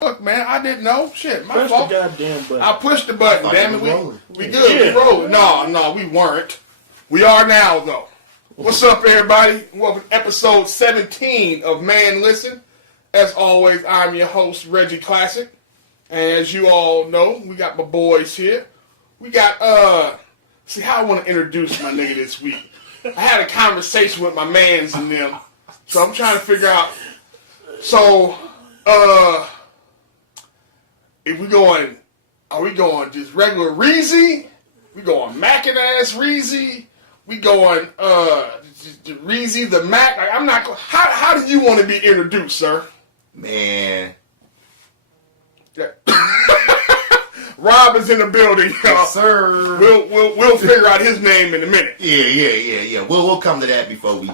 Look, man, I didn't know. Shit, my Press fault. the goddamn button. I pushed the button, damn it. We good. Yeah. We rolling. No, we weren't. We are now, though. What's up, everybody? Welcome to episode 17 of Maaaan Listen. As always, I'm your host, Reggie Classic. And as you all know, we got my boys here. We got, see how I want to introduce my nigga this week. I had a conversation with my mans and them. So I'm trying to figure out. So, if are we going just regular Reezy? We going Mackin' ass Reezy? We going, Reezy the Mac? Like, I'm not, how do you want to be introduced, sir? Man. Yeah. Rob is in the building, y'all. Yes, sir. We'll figure out his name in a minute. Yeah. We'll come to that before we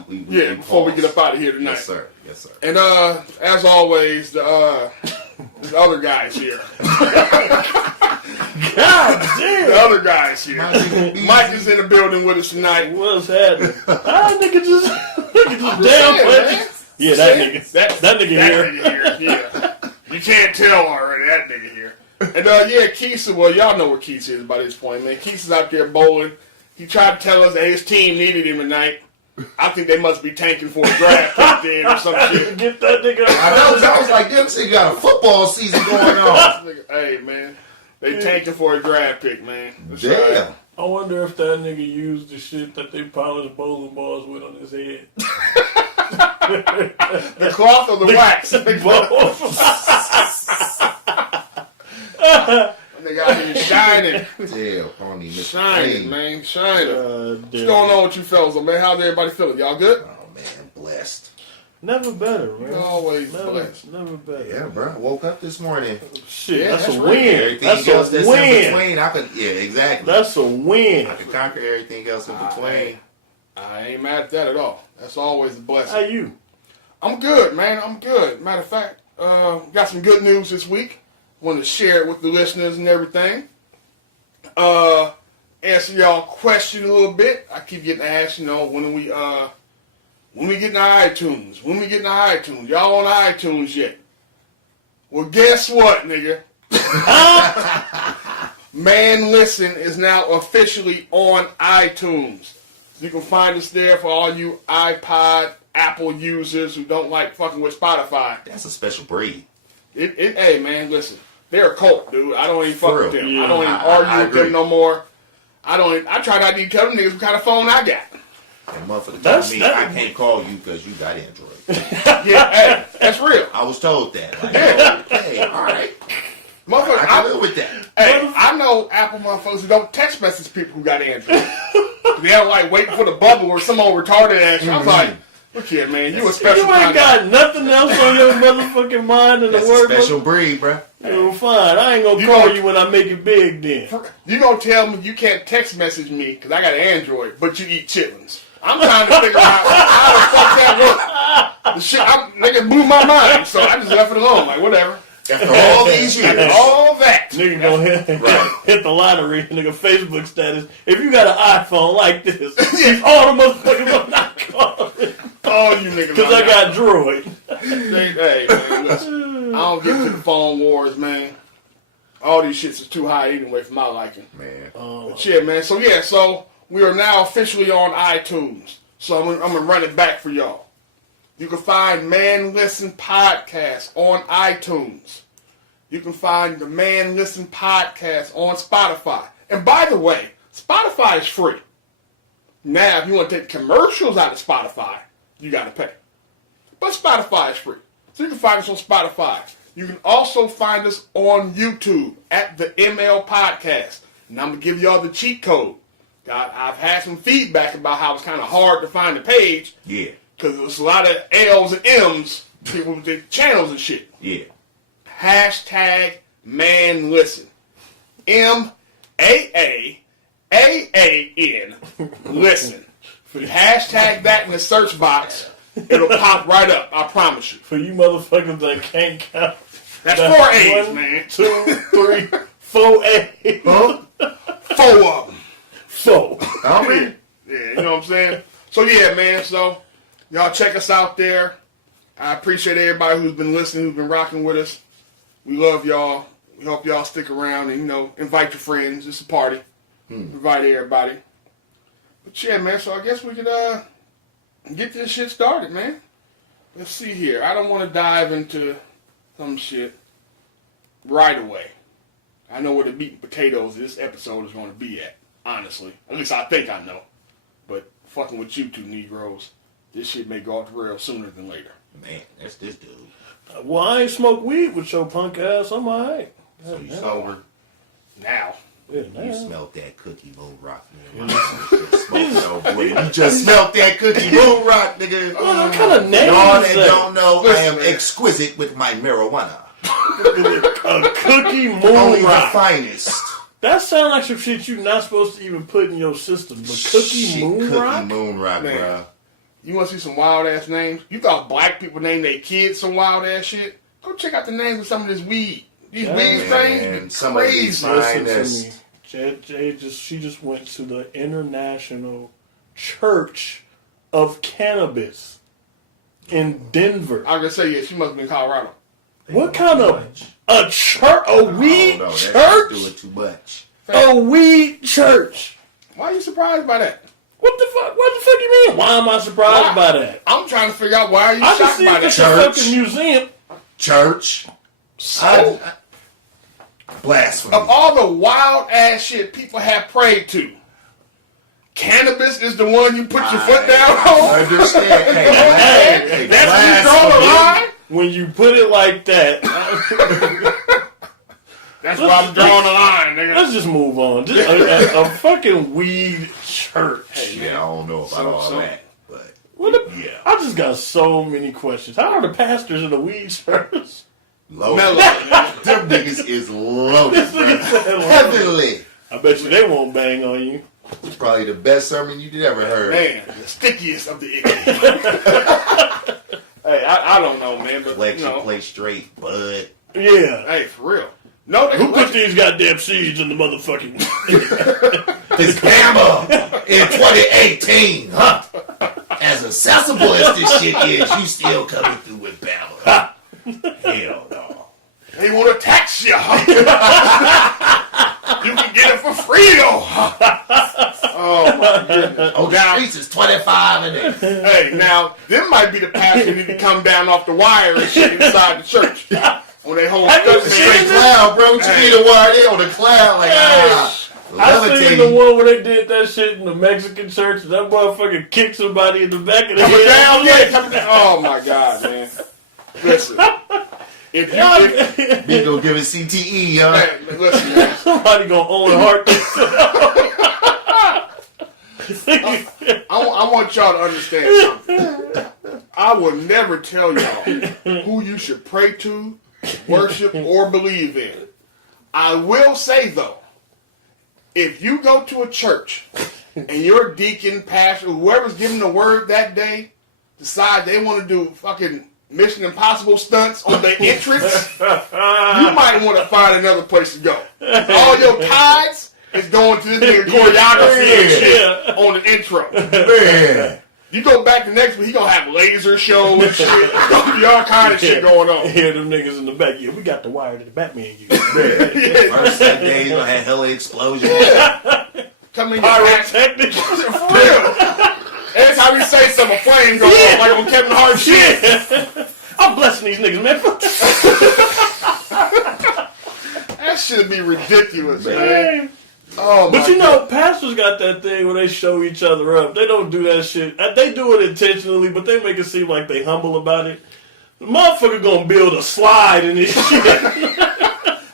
before we get up out of here tonight. Yes, sir. And as always, the other guys here. God damn. The other guys here. Mike is in the building with us tonight. What's happening? Nigga just down. Yeah, that nigga here. Yeah. You can't tell already, that nigga here. And Keith, well, y'all know where Keith is by this point, man. Keith is out there bowling. He tried to tell us that his team needed him tonight. I think they must be tanking for a draft pick then or some shit. Get that nigga. I was like, them niggas got a football season going on. Hey, man. They tanking for a draft pick, man. That's Damn. right. I wonder if that nigga used the shit that they polish bowling balls with on his head. The cloth or the wax? Nigga out here shining. Damn, pony Shining, man. Shining. What's Damn. going on with you fellas, man? How's everybody feeling? Y'all good? Oh man, blessed. Never better, man. You're always blessed. Never better. Yeah, bro. I woke up this morning. Shit, Yeah, that's a right. win. Everything That's else a that's in win. between, I could. Yeah, exactly. That's a win. I could conquer everything else in between. I ain't mad at that at all. That's always a blessing. How you? I'm good, man. I'm good. Matter of fact, got some good news this week. Want to share it with the listeners and everything. Answer y'all question a little bit. I keep getting asked, when we get in iTunes. When we get in iTunes. Y'all on iTunes yet? Well, guess what, nigga? Maaaan Listen is now officially on iTunes. You can find us there for all you iPod, Apple users who don't like fucking with Spotify. That's a special breed. Hey, man, listen. They're a cult, dude. I don't even fuck with them. Yeah, I don't even argue with them no more. I try not to even tell them niggas what kind of phone I got. And motherfucker told me I can't call you because you got Android. Yeah, hey, that's real. I was told that. Like, Yeah. okay, all right. Motherfucker, I can live with that. Hey, I know Apple motherfuckers who don't text message people who got Android. They don't like waiting for the bubble or some old retarded ass. I was like, look here, man, you a special You ain't got nothing else on your motherfucking mind in the That's word. a special breed, bruh. Well, fine. I ain't gonna call you when I make it big then. You gonna tell me you can't text message me because I got an Android, but you eat chitlins. I'm trying to figure out how the fuck that works. The shit, nigga blew my mind, so I just left it alone. Like, whatever. After all these years. After all that. Nigga gonna hit the lottery, nigga, Facebook status. If you got an iPhone like this, all the motherfuckers gonna not call it. All you niggas. Because I got Droid. Hey, man, listen. I don't get to the phone wars, man. All these shits is too high anyway for my liking. Man. But yeah, man. So we are now officially on iTunes. So I'm gonna run it back for y'all. You can find Maaaan Listen Podcast on iTunes. You can find the Maaaan Listen Podcast on Spotify. And by the way, Spotify is free. Now, if you want to take commercials out of Spotify, you got to pay. But Spotify is free. So you can find us on Spotify. You can also find us on YouTube at the ML Podcast. And I'm going to give y'all the cheat code. I've had some feedback about how it's kind of hard to find the page. Yeah. Because there's a lot of L's and M's, people with their channels and shit. Yeah. Hashtag Maaaan Listen. MAAAAN Listen. Hashtag that in the search box. It'll pop right up. I promise you. For you motherfuckers that can't count. That's 4 A's, 1, man. 2, 3, 4 A's. Huh? 4 of them. 4. All right. Yeah, you know what I'm saying? So yeah, man, so y'all check us out there. I appreciate everybody who's been listening, who's been rocking with us. We love y'all. We hope y'all stick around and, invite your friends. It's a party. Invite everybody. But yeah, man, so I guess we could get this shit started, man. Let's see here. I don't want to dive into some shit right away. I know where the meat and potatoes of this episode is going to be at, honestly. At least I think I know. But fucking with you two Negroes, this shit may go off the rails sooner than later. Man, that's this dude. Well, I ain't smoke weed with your punk ass. I'm alright. So you sober? Now. Yeah, now. You smelt that cookie moon rock, man. You just smelt that cookie moon rock, nigga. What kind of name Y'all is that that? don't know, Listen, I am man. exquisite with my marijuana. A cookie moon Only the rock. finest. That sounds like some shit you're not supposed to even put in your system. But cookie Shit, moon rock? Cookie moon rock, Man. bro. You want to see some wild ass names? You thought black people name their kids some wild ass shit? Go check out the names of some of this weed. These Yeah, weed man. things be Some of these crazy. Listen to finest. me. She just went to the International Church of Cannabis in Denver. I was gonna say, yeah, she must have been in Colorado. What kind of a church? A weed That church? doing too much. A weed church? Why are you surprised by that? What the fuck? What the fuck you mean? Why am I surprised by that? I'm trying to figure out why are you I can shocked see by if it's a that. Church. fucking museum. Church. So, Blasphemy. of all the wild ass shit people have prayed to, cannabis is the one you put your foot down I on? understand. Hey, That's when you draw the line? When you put it like that, That's why I'm drawing the line, nigga. let's just move on. Just a fucking weed church. Yeah, I don't know about all that, but What the, yeah. I just got so many questions. How are the pastors in the weed church? Loaded. Mellow. Them niggas is loaded, bro. Heavenly. I bet you they won't bang on you. It's probably the best sermon you'd ever heard. Man, the stickiest of the icky. Hey, I don't know, man, but Let you you know, play straight, bud. Yeah. hey, for real. No, they Who can put let you. these goddamn seeds in the motherfucking... It's Bama in 2018, huh? As accessible as this shit is, you still coming through with Bama. Hell no. They want to tax you. You can get it for free, though. Oh, my goodness. Oh, the streets is 25 and it. Hey, now, them might be the pastor need to come down off the wire and shit inside the church. When they hold Have you stuff, seen man. Straight cloud, bro. What you need a wire there on the cloud? Like, I seen the levitating. one where they did that shit in the Mexican church and that motherfucker kicked somebody in the back of the Coming head. down, yeah, coming down. Oh, my God, man. Listen. If you... If, Big go give it CTE, huh? hey, listen, man. Somebody gonna own a heart. I want y'all to understand something. I will never tell y'all who you should pray to, worship, or believe in. I will say, though, if you go to a church and your deacon, pastor, whoever's giving the word that day, decide they want to do fucking Mission Impossible stunts on their entrance, you might want to find another place to go. All your tithes is going to this nigga choreography and shit on the intro. Man. You go back the next week, he gonna have laser shows and shit. There's gonna be all kind of shit going on. Hear them niggas in the back. Yeah, we got the wire to the Batman use. First Sunday, he's gonna have hella explosions. Come in your back. Pyrotechnics. For real. Every time we say something, a flame goes off like on Kevin Hart shit. I'm blessing these niggas, man. That should be ridiculous, man. Oh, But my you know, God. pastors got that thing where they show each other up. They don't do that shit. They do it intentionally, but they make it seem like they humble about it. The motherfucker gonna build a slide in this shit.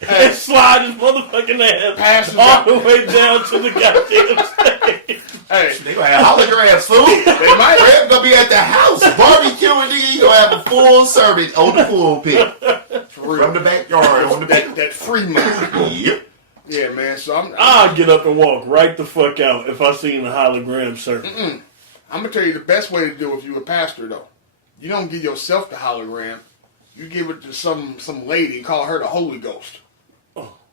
And slide his motherfucking ass Pastors all the way down to the goddamn stage. Hey, They gonna have holograms, fool. they might. They're gonna be at the house barbecuing. Nigga, you gonna have a full service on the pulpit For real. from the backyard on the back. That free money. Yep. Yeah, man. So I'll get up and walk right the fuck out if I seen a hologram service. I'm gonna tell you the best way to do it if you're a pastor, though. You don't give yourself the hologram. You give it to some lady and call her the Holy Ghost.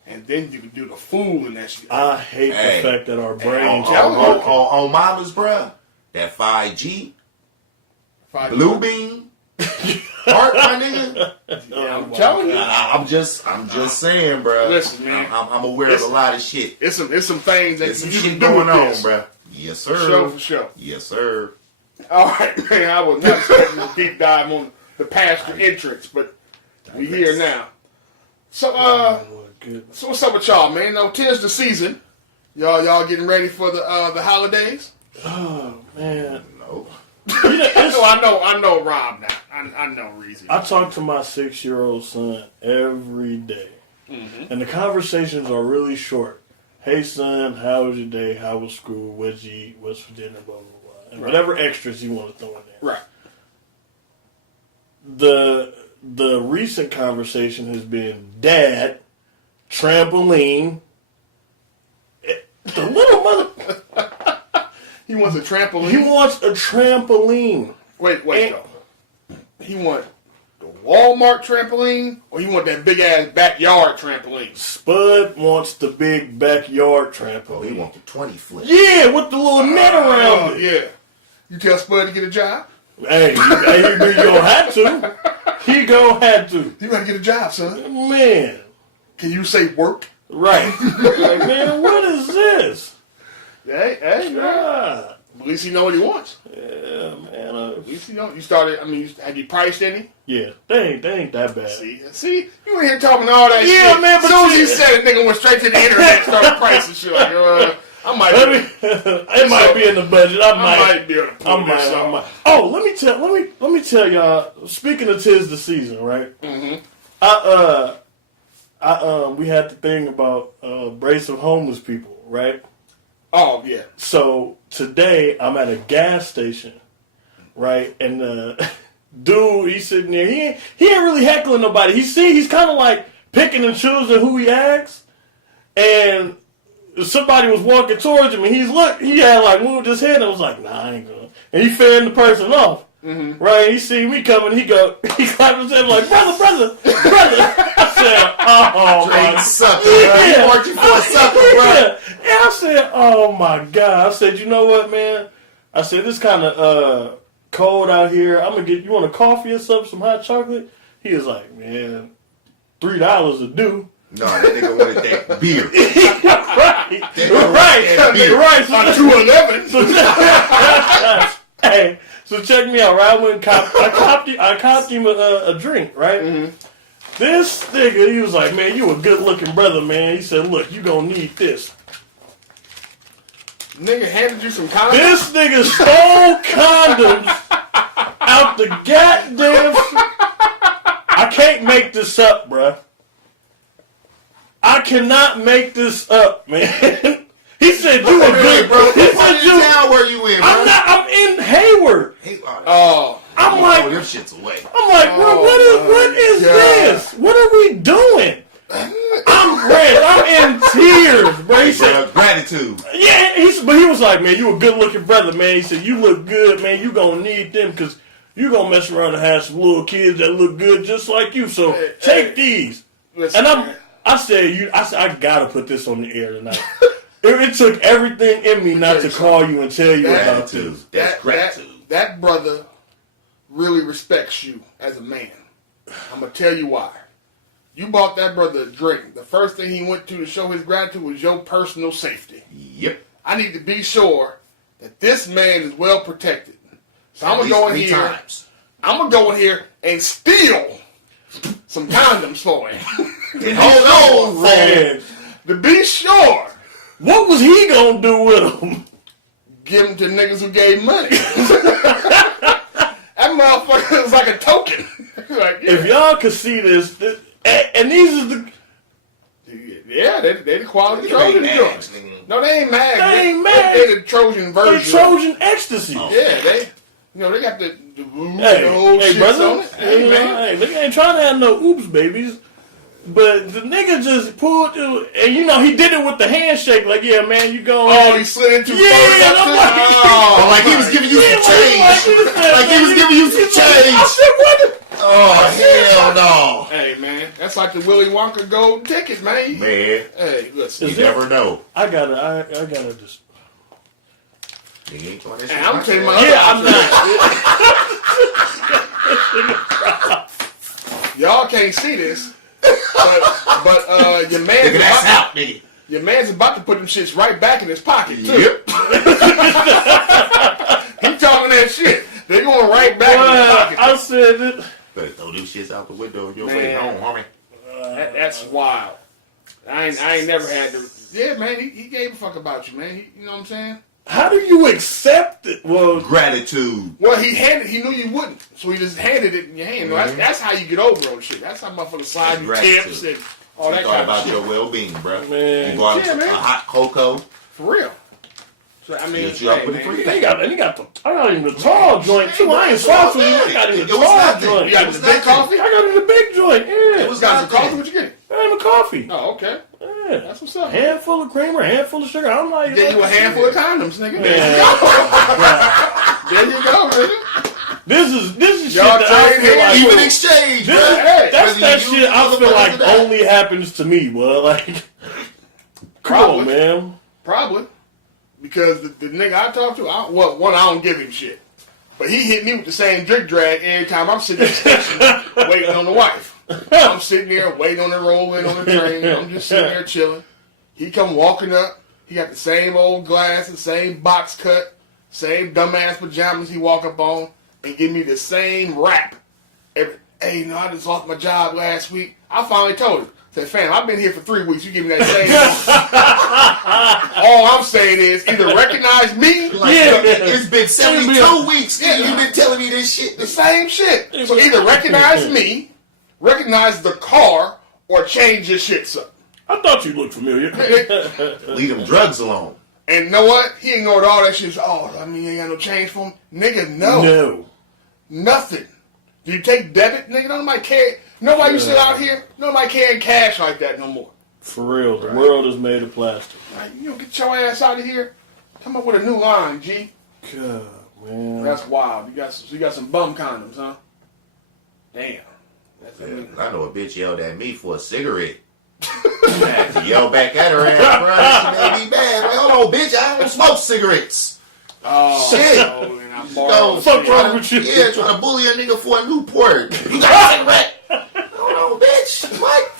And then you can do the fool in that shit. I hate Hey. the fact that our brains On mama's, bruh. That 5G, Five- Blue Beam, heart, my nigga. Yeah, I'm telling you. I'm just saying, bro. Listen, man. I'm aware of a lot of shit. It's some things that There's some you shit can do going with on, this. bro. Yes, sir. For sure. Yes, sir. All right, man. I was not expecting a deep dive on the pastor entrance, but we here now. So, so what's up with y'all, man? No, 'tis the season. Y'all getting ready for the holidays? Oh man, No. I know Rob now. I know Reezy. I talk to my 6-year-old son every day, and the conversations are really short. Hey son, how was your day? How was school? What'd you eat? What's for dinner? Blah blah blah, and whatever extras you want to throw in there. Right. The recent conversation has been Dad, trampoline. The little mother. He wants a trampoline. He wants a trampoline. Wait, though. He want the Walmart trampoline, or he want that big ass backyard trampoline? Spud wants the big backyard Oh, trampoline. he want the 20 flip. Yeah, with the little net around it. Yeah. You tell Spud to get a job? Hey, you gonna have to. He gonna have to. You gotta get a job, son. Man. Can you say work? Right. Like, man, what is this? Hey, man. God. At least he know what he wants. Yeah, man. At least you know. You started. I mean, have you priced any? Yeah, they ain't that bad. See, you were here talking all that shit. Yeah, man, but as soon as see- he said it, nigga went straight to the internet and started pricing shit. Like, I might. It might be in the budget. I might be able to pull this I off. might. Oh, let me tell y'all. Speaking of 'tis the season, right? Mm-hmm. We had the thing about brace of homeless people, right? Oh yeah. So today I'm at a gas station, right? And dude, he's sitting there. He ain't really heckling nobody. He's kind of like picking and choosing who he asks. And somebody was walking towards him, and he had like moved his head and was like, "Nah, I ain't gonna." And he fanned the person off. Mm-hmm. Right? He see me coming. He clapped his head like, brother. I said, oh my sucker, yeah. He want you for a sucker, bro. Yeah. And I said, oh my God. I said, you know what, man? I said, this kind of cold out here. I'm gonna get you want a coffee or something, some hot chocolate? He was like, man, $3 a do. No, that nigga wanted that beer. Right. On 211. Hey, so check me out, right? I copped him a drink, right? Mm-hmm. This nigga, he was like, man, you a good looking brother, man. He said, look, you gonna need this. Nigga handed you some condoms? This nigga stole condoms out the goddamn... I can't make this up, bruh. I cannot make this up, man. He said you a good bro. He said you. Town where you in, bro? I'm in Hayward. Oh. I'm like, them shits away. I'm like, bro, what is this? What are we doing? I'm red. I'm in tears, bro. He said, gratitude. yeah. But he was like, man, you a good looking brother, man. He said, you look good, man. You gonna need them because you gonna mess around and have some little kids that look good just like you. So take these. Listen, And I said, I gotta put this on the air tonight. It took everything in me not to call you and tell you about this. That's gratitude. That brother really respects you as a man. I'm going to tell you why. You bought that brother a drink. The first thing he went to show his gratitude was your personal safety. Yep. I need to be sure that this man is well protected. So I'm going to go in here. I'm going to go in here and steal some condoms for him. And hold on, Man, To be sure. what was he gonna do with them? Give them to niggas who gave money. That motherfucker is like a token. Like, yeah. If y'all could see this, and these is the... Yeah, they the quality They Trojan ain't joints. mags, nigga. No, they ain't mags. They ain't mags. They the Trojan They version. Trojan ecstasy. Yeah, they they got the whole Hey, shit brother. on it. Hey, man. Hey, they ain't trying to have no oops babies. But the nigga just pulled, and he did it with the handshake. Like, yeah, man, you go. Oh, he slid into Like he was giving you some change. Like he was giving you some change. I said, what? Oh, hell no. Hey, man, that's like the Willy Wonka gold ticket, man. Man, Hey, listen. you never know. I gotta just. Nigga ain't throwing that Hey, shit I'm back telling there. my Yeah, I'm not. Y'all can't see this, but your man's Nigga, that's out, nigga. Your man's about to put them shits right back in his pocket, too. Yep. He talking that shit. They going right back in his pocket. I said it. Better throw them shits out the window on your way home, homie. That's wild. I ain't never had to. Yeah, man, he gave a fuck about you, man. You know what I'm saying? How do you accept it? Well, Gratitude. Well, he knew you wouldn't, so he just handed it in your hand. Mm-hmm. That's how you get over on shit. That's how motherfuckers slide you tips and all that kind of shit. About your well-being, bro. Man. You bought Yeah, a man. hot cocoa. For real. So I mean, You up hey, with man, the free I got even the tall joint too. I ain't saucy. I got even the tall joint. You got the big coffee? I got even the big joint. Yeah. It was got not the coffee? that. What you get? I ain't a coffee. Oh, okay. Yeah. That's what's up. Handful of creamer, handful of sugar. I'm like, Get you a handful of condoms, nigga. Man. There you go, nigga. This is shit Y'all that I trade feel like. Even exchange, bro. That's that shit I feel like only happens to me, boy. Like, come on, Probably. man. Probably. Because the nigga I talk to, I don't give him shit. But he hit me with the same drink drag every time I'm sitting at the station waiting on the wife. I'm sitting there waiting on the roll in on the train. I'm just sitting there chilling. He come walking up. He got the same old glasses, same box cut, same dumbass pajamas he walk up on, and give me the same rap. Hey, I just lost my job last week. I finally told him. Said, fam, I've been here for 3 weeks. You give me that same. All I'm saying is either recognize me. It's been 72 weeks. Yeah, you've been telling me this shit. The same shit. So either recognize me, recognize the car, or change your shit up. I thought you looked familiar. Leave them drugs alone. And you know what? He ignored all that shit. Oh, I mean, you ain't got no change for him? Nigga, no. No. Nothing. Do you take debit? Nigga, nobody care. Nobody used to out here, nobody carrying cash like that no more. For real, the world is made of plastic. Right? You know, get your ass out of here. Come up with a new line, G. God, man. That's wild. You got some bum condoms, huh? Damn. I know a bitch yelled at me for a cigarette. I had to yell back at her ass, bro. She made me mad. Like, hold on, bitch, I don't smoke cigarettes. Oh, Shit. Oh, and I borrowed fuck shit. wrong with you? Yeah, trying to bully a nigga for a Newport. You got a cigarette? Hold on, bitch. What?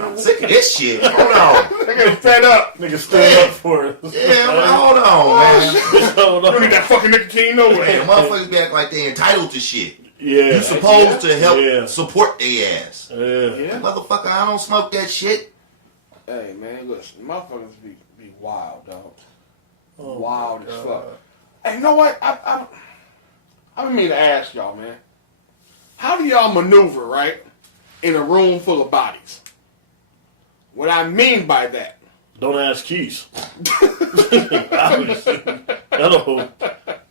I'm sick of this shit. Hold on. Nigga fed up. Nigga stood up for it. Yeah, hold on, man. Hold You don't on. need that fucking nicotine no way. Man, motherfuckers be acting like they entitled to shit. Yeah. You supposed to help Yeah. support their ass. Yeah. Yeah. Motherfucker, I don't smoke that shit. Hey, man, listen. Motherfuckers be wild, dog. Oh, Wild as fuck. Hey, you know what? I've been meaning to ask y'all, man. How do y'all maneuver, right, in a room full of bodies? What I mean by that. Don't ask Keys. That old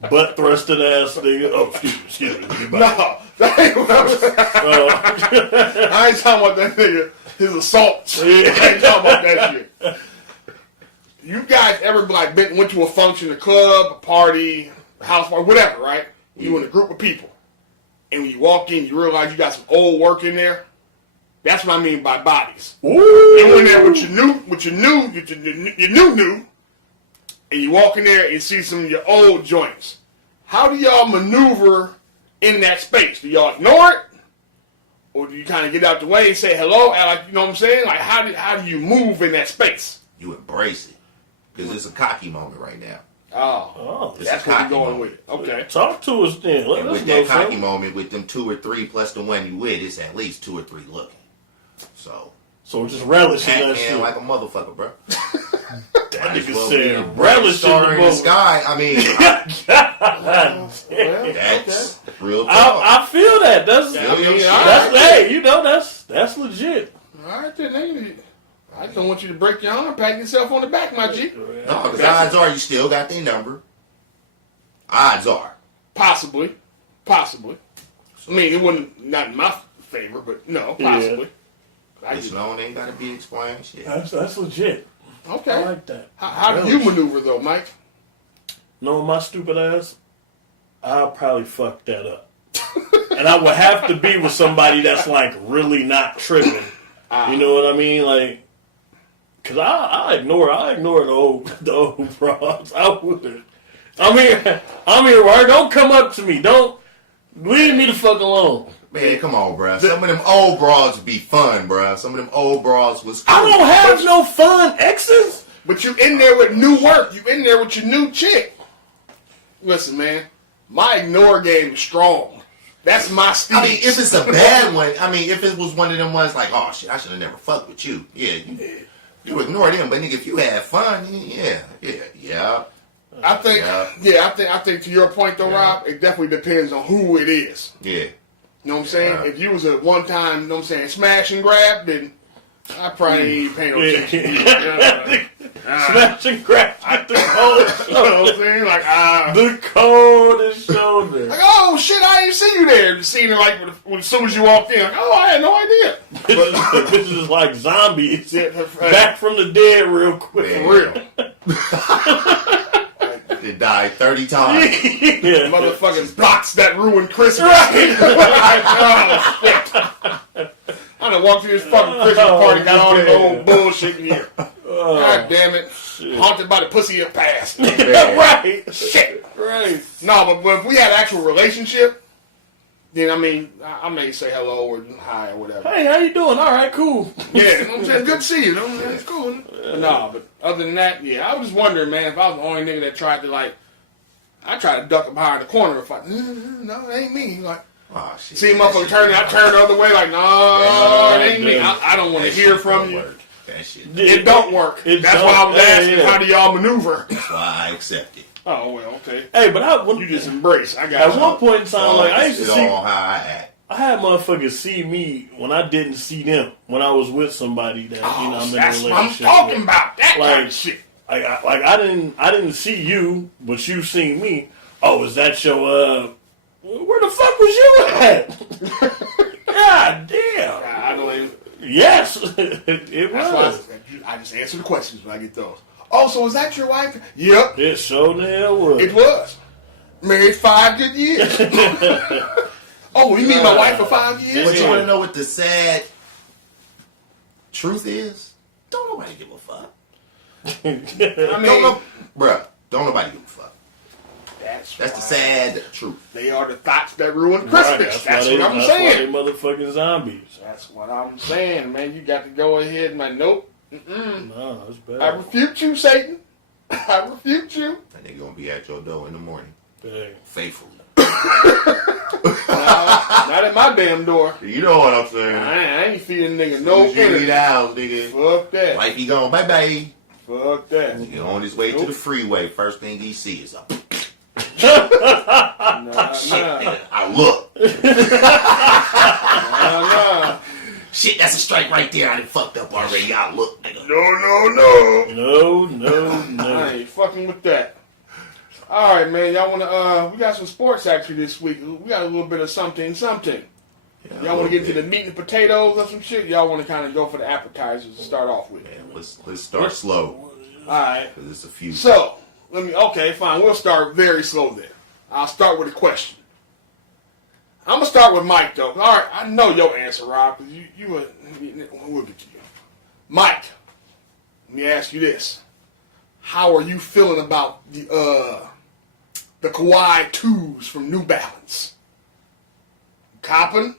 butt thrusting ass nigga. Oh, excuse me. No, that ain't what I'm saying. I ain't talking about that nigga, his assaults. I ain't talking about that shit. You guys ever went to a function, a club, a party, a house party, whatever, right? You in a group of people. And when you walk in, you realize you got some old work in there. That's what I mean by bodies. Ooh. You went in there with your new, and you walk in there and see some of your old joints. How do y'all maneuver in that space? Do y'all ignore it? Or do you kind of get out the way and say hello? Like, you know what I'm saying? Like, how do you move in that space? You embrace it. Because it's a cocky moment right now. Oh, It's that's a what cocky we're going moment. with. Okay. Talk to us then. Let And us with know that cocky something. moment, with them 2 or 3 plus the one you with, it's at least 2 or 3 looking. So, So just relish in that Pac-Man shit. like a motherfucker, bro. That Might as nigga well be a said bright relish in star the in the moment. sky. I mean, Well, that's real talk. I feel that. That's Yeah, I mean, That's- all that's right. hey, you know that's legit. All right, then, nigga. I don't want you to break your arm, pat yourself on the back, my G. No, because odds are you still got their number. Odds are. Possibly. I mean, it wasn't not in my favor, but no, possibly. I This just, loan ain't got to be explained. Shit. That's legit. I okay. like that. How do you maneuver though, Mike? Knowing my stupid ass, I'll probably fuck that up. And I would have to be with somebody that's like really not tripping. You know what I mean? Like, cause I ignore the old bras. I would. I mean, right? Don't come up to me. Don't Leave me the fuck alone. Man, come on, bruh. Some of them old bras be fun, bruh. Some of them old bras was cool. I don't have no fun exes. But you in there with new work. You in there with your new chick. Listen, man. My ignore game is strong. That's my style. I mean, if it's a bad one, if it was one of them ones like, oh shit, I should have never fucked with you. Yeah, you ignore them, but nigga, if you had fun, yeah. I think to your point though, Rob, it definitely depends on who it is. Yeah. You know what I'm saying? If you was a one time, you know what I'm saying, smash and grab, then I probably ain't paying no attention. Smash and grab at the coldest You know what I'm shoulder. saying? Like, The coldest shoulder. like, oh shit, I didn't see you there. You seen her like as soon as you walked in. Like, oh, I had no idea. Bitches is like zombies. Yeah, Back from the dead real quick. for real. They died 30 times. Yeah. Motherfucking box that ruined Christmas. Oh, shit. I done walked through this fucking Christmas party, got all this old bullshit in here. God damn it. Haunted by the pussy of past. Right. Shit. Right. No, but if we had an actual relationship, then I may say hello or hi or whatever. Hey, how you doing? All right, cool. Yeah, you know what I'm saying? Good to see you. You know what I'm saying? It's cool. But no, but other than that, yeah, I was just wondering, man, if I was the only nigga that tried to, I tried to duck him behind the corner if no, it ain't me. Like, Oh, shit. see a motherfucker turning, I turn the other way, like, no, it ain't me. I don't want to hear from you. That shit. It don't work. That's don't. why I was asking, Yeah. how do y'all maneuver? That's why I accept it. Oh, well, okay. Hey, but You just embrace. I got at you. one point in time, I used to It's see. all how I act. I had motherfuckers see me when I didn't see them. When I was with somebody that I'm in a that's what I'm relationship talking with. about. That kind Like of shit. I didn't see you, but you seen me. Oh, is that your where the fuck was you at? God damn. I don't even. Yes, it That's why was. I just answer the questions when I get those. Oh, so was that your wife? Yep, It sure the hell was. it was. Married 5 good years. Oh, you mean my wife for 5 years? But you want to know what the sad truth is? Don't nobody give a fuck. I mean, Don't nobody give a fuck. That's the sad truth. They are the thoughts that ruin Right, Christmas. that's That's what I'm saying. Why they motherfucking zombies. That's what I'm saying, man. You got to go ahead and like, nope. No, it's bad. I refute you, Satan. I refute you. And they're going to be at your door in the morning. Dang. Faithfully. Not at my damn door. You know what I'm saying. I ain't feeding nigga no You leave energy. the house, nigga. Fuck that. Wifey gone, bye-bye. Fuck that. He on his way to the freeway. First thing he sees is a Nah. I look. Nah. Shit, that's a strike right there. I done fucked up already. I look, nigga. No. I ain't fucking with that. All right, man. Y'all wanna? We got some sports actually this week. We got a little bit of something. Y'all want to get into the meat and potatoes or some shit? Y'all want to kind of go for the appetizers to start off with? Man, let's start slow. All right. Because it's a few. So okay, fine. We'll start very slow then. I'll start with a question. I'm gonna start with Mike though. All right, I know your answer, Rob. Cause we'll get to you. Mike, let me ask you this: how are you feeling about the Kawhi 2s from New Balance? Copping?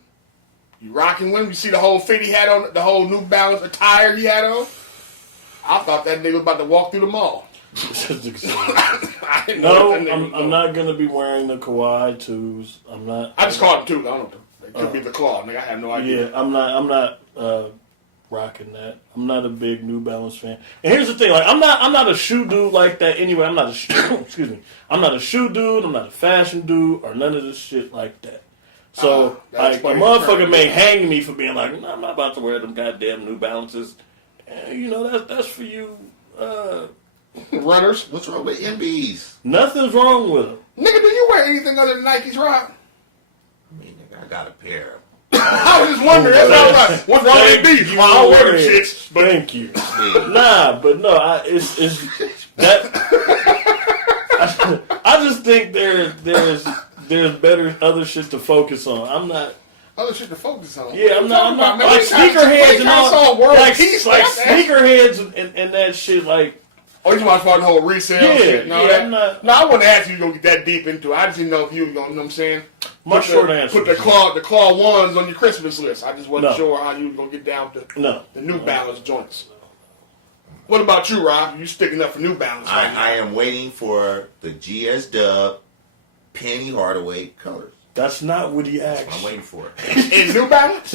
You rocking with him? You see the whole fit he had on, the whole New Balance attire he had on? I thought that nigga was about to walk through the mall. I didn't know that nigga was I'm not gonna be wearing the Kawhi 2s. I'm not. I just called him 2. I don't know. It could be the claw. Nigga, I have no idea. Yeah, I'm not rocking that. I'm not a big New Balance fan. And here's the thing: I'm not a shoe dude like that. Anyway, I'm not a excuse me. I'm not a shoe dude. I'm not a fashion dude or none of this shit like that. So that's a why you're motherfucker trying may to- hang me for being like, no, I'm not about to wear them goddamn New Balances. And, that's for you. Runners. What's wrong with MBs? Nothing's wrong with them. Nigga, do you wear anything other than Nikes, Rob? I mean, nigga, I got a pair. I was just wondering. That's all right. What's wrong with these? Well, I don't wear them shits. But Thank you. Yeah. Nah, but no, it's that. I just think there's better other shit to focus on. I'm not. other shit to focus on. Yeah, I'm not Man, like we trying to sneakerheads and all. saw world Like peace like like that. sneakerheads and that shit. Like Oh, you want to start the whole resale Yeah, shit? No, yeah, I'm not- no, I wouldn't ask you to go get that deep into it. I just didn't know if you were going, you know what I'm saying? My short answer Put the is claw ones on your Christmas list. I just wasn't No. sure how you was going to get down with no. the New Balance joints. What about you, Rob? You sticking up for New Balance? Right now. I am waiting for the GS Dub Penny Hardaway colors. That's not what he asked. I'm waiting for it. In New Balance?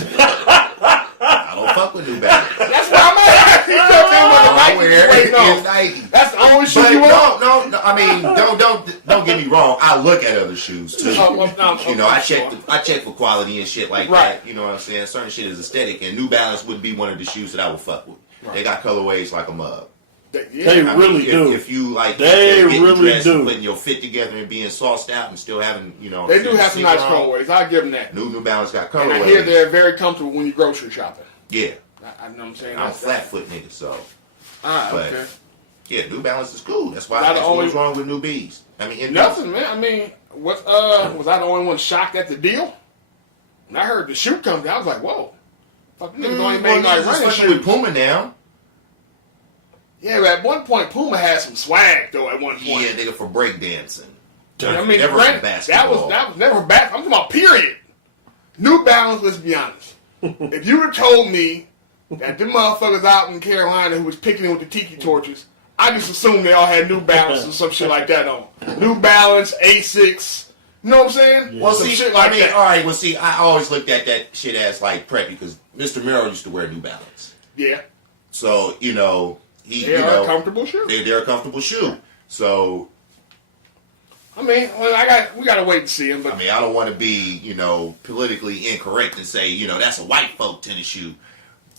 I don't fuck with New Balance. That's why I'm asking. You tell me what the I Nike wear you it waiting in on. Nike. That's the only shoe But you want? no. I mean, don't get me wrong. I look at other shoes too. You know, I check for quality and shit like Right. that. You know what I'm saying? Certain shit is aesthetic, and New Balance would be one of the shoes that I would fuck with. Right. They got colorways like a mug. They Yeah. I mean, really do. If you like, They getting really dressed do. and putting your fit together and being sauced out and still having, you know, They do have some nice sneaker on. colorways. I'll give them that. New Balance got colorways. And I hear they're very comfortable when you grocery shopping. Yeah, I know what I'm saying. I'm a That's- flat foot nigga, so Ah, but- okay. yeah, New Balance is cool. That's why. Not the That's only- what's wrong with New B's. I mean, Nothing, man. I mean, was I the only one shocked at the deal? When I heard the shoe come down, I was like, whoa. Fuck, niggas only made like running with shoes. Puma now. Yeah, but at one point, Puma had some swag, though, at one point. Yeah, nigga, for breakdancing. I mean, never granted, for basketball. that was never back. I'm talking about period. New Balance, let's be honest. If you would have told me that them motherfuckers out in Carolina who was picking it with the tiki torches, I just assumed they all had New Balance and some shit like that on. New Balance, Asics. You know what I'm saying? Yeah. Well, Some see, shit like that. all right. Well, see, I always looked at that shit as like preppy because Mr. Merrill used to wear New Balance. Yeah. So you know, They are a comfortable shoe. They're a comfortable shoe. So I mean, well, we gotta wait and see him. But I mean, I don't want to be, you know, politically incorrect and say, you know, that's a white folk tennis shoe.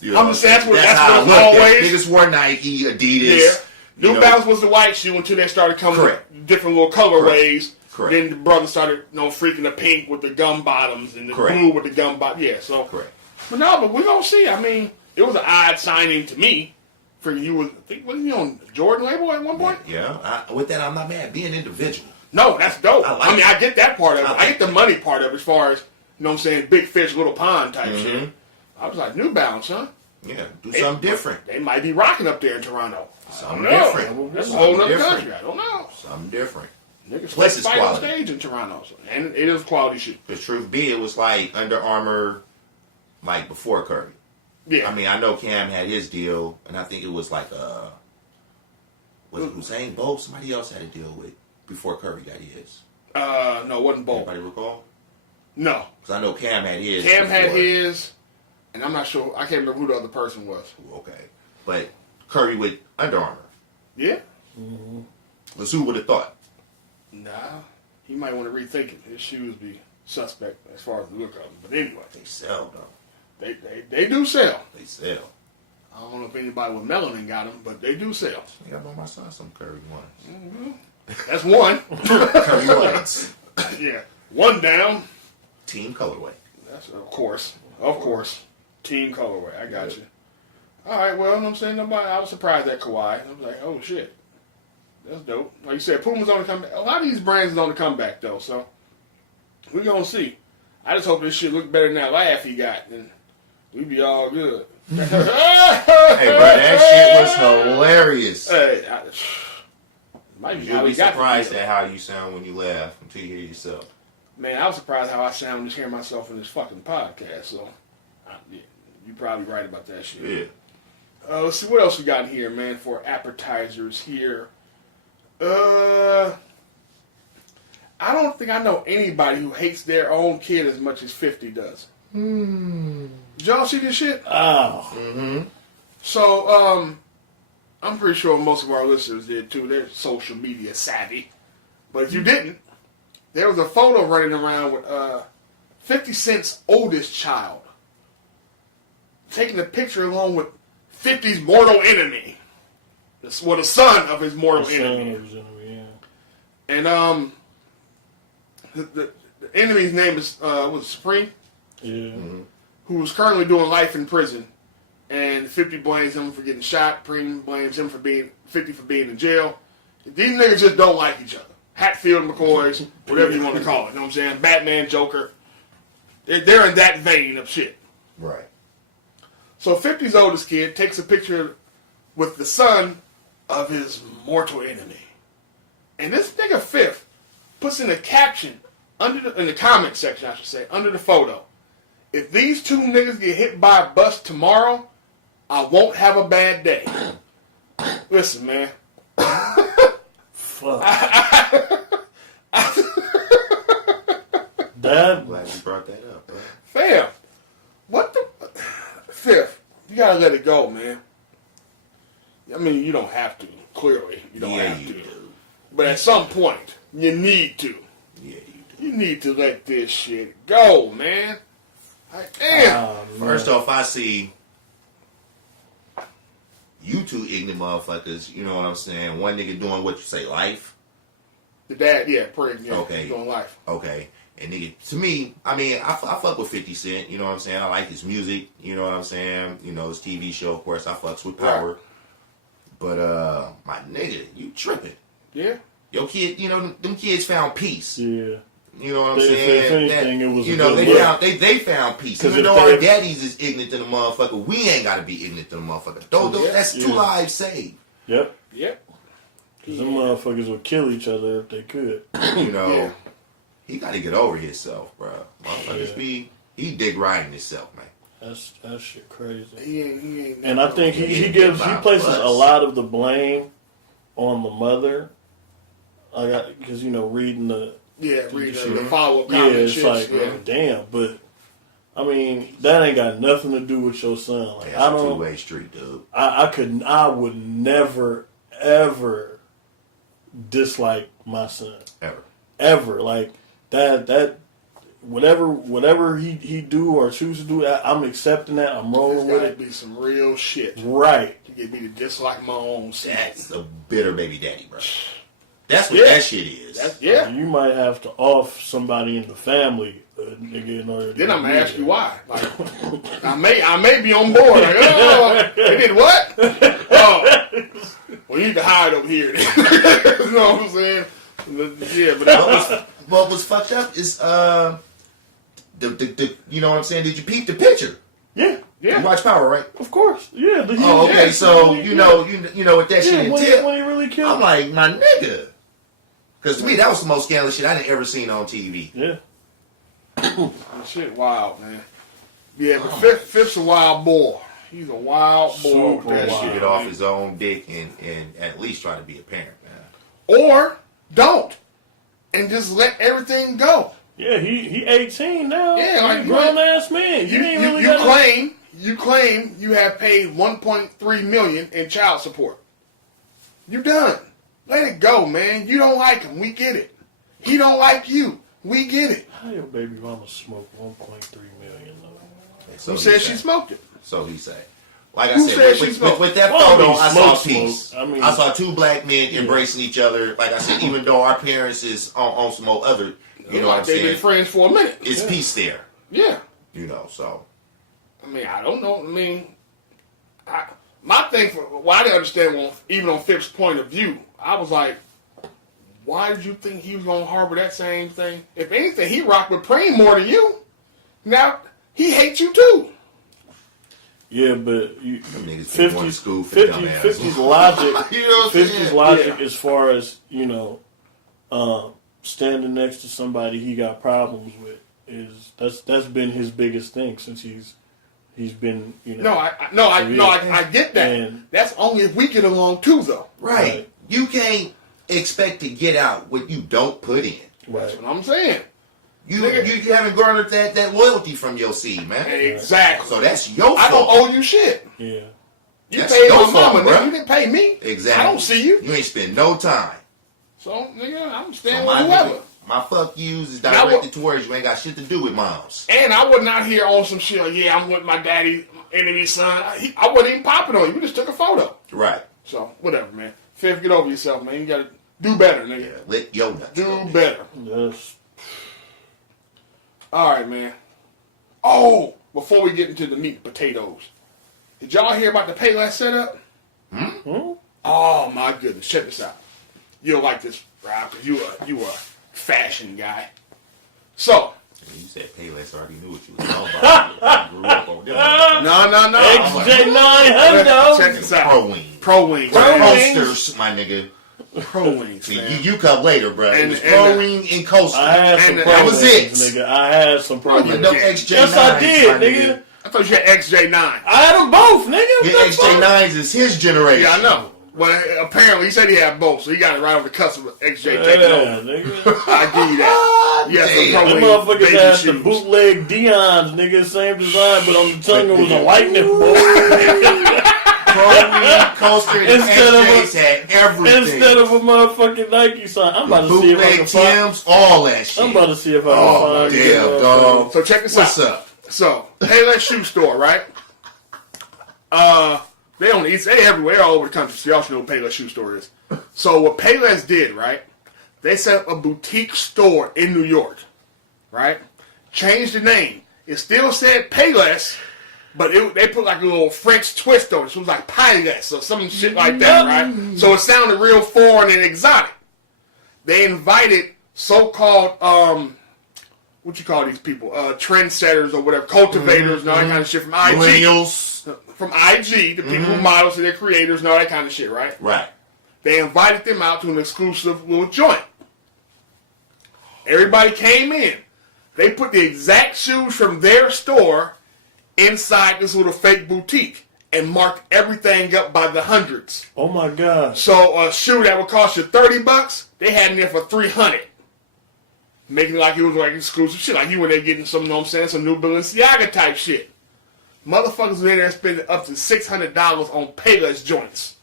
You I'm know, just saying that's how what I it's look at it. always. Niggas wore Nike, Adidas. Yeah. you New know. Balance was the white shoe until they started coming Correct. with different little colorways. Correct. Then the brothers started, freaking the pink with the gum bottoms and the Correct. blue with the gum bottom. Yeah, so. Correct. But we're gonna see. I mean, it was an odd signing to me. For you, wasn't you on Jordan label at one point? Yeah. With that, I'm not mad. Be an individual. No, that's dope. I like I mean, it. I get that part of it. I I like get the money part of it as far as, you know what I'm saying, big fish, little pond type Mm-hmm. shit. I was like, New Balance, huh? Yeah. Do something different. They might be rocking up there in Toronto. Something I don't know. different. That's a Something whole other different. country. I don't know. Something different. Niggas Plus fight it's on quality. stage in Toronto. So, and it is quality shit. The truth be, it was like Under Armour, like before Curry. Yeah. I mean, I know Cam had his deal, and I think it was like was it Usain Bolt? Somebody else had a deal with before Curry got his. No, it wasn't Bolt. Anybody recall? No. Because I know Cam had his. Cam had before. his, and I'm not sure. I can't remember who the other person was. Ooh, okay, but Curry with Under Armour. Yeah? Let's who would have thought? Nah. He might want to rethink it. His shoes be suspect as far as the look of them. But anyway, They sell though. they do sell. They sell. I don't know if anybody with melanin got them, but they do sell. I got my son some Curry ones. That's one. Curry ones. Yeah. One down. Team colorway. That's of course. Team colorway. I got you. All right. Well, you know what I'm saying, I was surprised at Kawhi. I was like, oh shit, that's dope. Like you said, Puma's on the comeback. A lot of these brands is on the comeback though, so we're gonna see. I just hope this shit look better than that laugh he got, and we be all good. Hey, bro, that shit was hilarious. Hey, might be how You'll he be got the surprised deal. at how you sound when you laugh until you hear yourself. Man, I was surprised how I sound just hearing myself in this fucking podcast. So, yeah, you're probably right about that shit. Yeah. Let's see what else we got in here, man, for appetizers here. I don't think I know anybody who hates their own kid as much as 50 does. Did y'all see this shit? Oh. Mm-hmm. So, I'm pretty sure most of our listeners did too. They're social media savvy. But if you didn't, there was a photo running around with 50 Cent's oldest child taking a picture along with 50's mortal enemy. The son of his mortal enemy. And the enemy's name is was Supreme, who is currently doing life in prison. And 50 blames him for getting shot. Preem blames him for being 50 for being in jail. These niggas just don't like each other. Hatfield, McCoys, whatever you want to call it. You know what I'm saying? Batman, Joker. They're in that vein of shit. Right. So 50's oldest kid takes a picture with the son of his mortal enemy. And this nigga Fifth puts in a caption in the comment section, I should say, under the photo. If these two niggas get hit by a bus tomorrow, I won't have a bad day. Listen, man. Fuck. I'm glad you brought that up, bro. Fam, what the... Fifth, you gotta let it go, man. I mean, you don't have to. Clearly, you don't have to. Do. But at some point, you need to. Yeah, you do. You need to let this shit go, man. Like, damn. First off, I see you two ignorant motherfuckers, you know what I'm saying? One nigga doing what you say, life. The dad, yeah, praying, yeah, Okay. doing life. Okay. And nigga, to me, I mean, I fuck with 50 Cent, you know what I'm saying? I like his music, you know what I'm saying? You know, his TV show, of course, I fucks with Power. Right. But, my nigga, you tripping. Yeah. Your kid, you know, them kids found peace. Yeah. You know what I'm If saying? anything, it was you a know, good they look. found they found peace. 'Cause Even if though they- our daddies is ignorant to the motherfucker, we ain't gotta be ignorant to the motherfucker. That's two lives saved. Yep. Yep. Because them motherfuckers would kill each other if they could. You know, Yeah. he gotta get over himself, bro. Motherfuckers he dig riding himself, man. That shit crazy. He ain't And I think he Yeah, places plus. a lot of the blame on the mother. Because reading the read shit. the follow-up Yeah, comment it's shit. like, Yeah. damn, but I mean, that ain't got nothing to do with your son. Like, That's a two-way street, dude. I would never, ever dislike my son. Ever. Like, that, whatever he do or choose to do, I'm accepting that. I'm rolling There's with gotta it. be some real shit. Right. To get me to dislike my own son. That's a bitter baby daddy, bro. That's what that shit is. Yeah. You might have to off somebody in the family, nigga, in order to Then I'm gonna get ask you it. why. Like, I may be on board. Like, oh, they did what? Oh, well, you need to hide over here. You know what I'm saying? Yeah, but What was fucked up is the you know what I'm saying? Did you peep the picture? Yeah. You watch Power, right? Of course. Yeah. Oh, okay. So you know what that shit when entailed. he really killed I'm like, my nigga. Because to me, that was the most scandalous shit I didn't ever seen on TV. Yeah. shit wild, man. Yeah, but Fifth's a wild boy. He's a wild boy with Super that wild. shit. Get off his own dick and at least try to be a parent, man. Or don't. And just let everything go. Yeah, he 18 now. Yeah, like, He a grown ass man. You claim you have paid $1.3 million in child support. You done. Let it go, man. You don't like him. We get it. He don't like you. We get it. How your baby mama smoke 1.3 million though? So Who he said say. she smoked it? So he said. Like Who I said said, she with smoked? that Well, I photo, mean, I saw smoke. peace. I mean- I saw two black men embracing each other. Like I said, even though our parents is on some old other, you know what I'm They've been saying? friends for a minute. It's peace there, Yeah. you know. So I mean, I don't know. I mean, my thing I didn't understand, even on Fifth's point of view, I was like, why did you think he was going to harbor that same thing? If anything, he rocked with Preem more than you. Now, he hates you too. Yeah, but them niggas been going to school for 50's logic. You know what I'm 50's saying? logic Yeah. as far as standing next to somebody he got problems with is that's been his biggest thing since he's been I get that. And- That's only if we get along too, though. Right. You can't expect to get out what you don't put in. That's what I'm saying. You Nigga. you haven't garnered that loyalty from your seed, man. Exactly. So that's your fault. I don't owe you shit. Yeah. You That's paid your my mama, fault, bruh. nigga. You didn't pay me. Exactly. I don't see you. You ain't spend no time. So, nigga, I'm So staying with whoever. my fuck yous is Now directed towards you. Ain't got shit to do with moms. And I was not here on some shit like, yeah, I'm with my daddy, enemy son. I wasn't even popping on you. We just took a photo. Right. So, whatever, man. Fifth, get over yourself, man. You got to do better, nigga. Yeah. Let your nuts go. Do better. Yes. All right, man. Oh, before we get into the meat and potatoes, did y'all hear about the Payless setup? Hmm? Oh, my goodness. Check this out. You'll like this, Rob, because you are a fashion guy. So, You said Payless, I already knew what you was talking about. Grew up on them. No. XJ900. Check this out. Pro Wing. Pro Wings. Coasters, my nigga. Pro Wings. See, man. you come later, bro. It And- was and- Pro Wing and Coaster. I had some And Pro that was Wings, it. nigga. I had some Pro You Wings. know XJ9s, Yes, I did, my nigga. I thought you had XJ9. I had them both, nigga. Your What the fuck? XJ9s is his generation. Yeah, I know. Well, apparently he said he had both, so he got it right over the cusp of XJ Yeah, taking over. nigga. I give you that. Yeah, some Damn. Pro Them Wing motherfuckers baby had the shoes. bootleg Dion's, nigga. Same design, but on the tongue it was a lightning bolt. Pro Wing, Coaster, and Instead of XJs had everything. Instead of a motherfucking Nike sign. I'm about to see if I Bootleg can find. Timbs, all that shit. I'm about to see if I Oh, can find. damn, it. dog. So check this What's out. up? So, Payless shoe store, right? They on the east, they everywhere, they're all over the country, so y'all should know what Payless shoe store is. So what Payless did, right? They set up a boutique store in New York, right? Changed the name. It still said Payless, but they put like a little French twist on it. So it was like Payless or some shit like that, right? So it sounded real foreign and exotic. They invited so-called, what you call these people? Trendsetters or whatever, cultivators and all that kind of shit from IG. Millennials. From IG, the people who model to their creators and all that kind of shit, right? Right. They invited them out to an exclusive little joint. Everybody came in. They put the exact shoes from their store inside this little fake boutique and marked everything up by the hundreds. Oh my god. So a shoe that would cost you $30, they had it there for $300. Making it like it was like exclusive shit. Like you were there getting some, you know what I'm saying, some new Balenciaga type shit. Motherfuckers were in there spending up to $600 on Payless joints.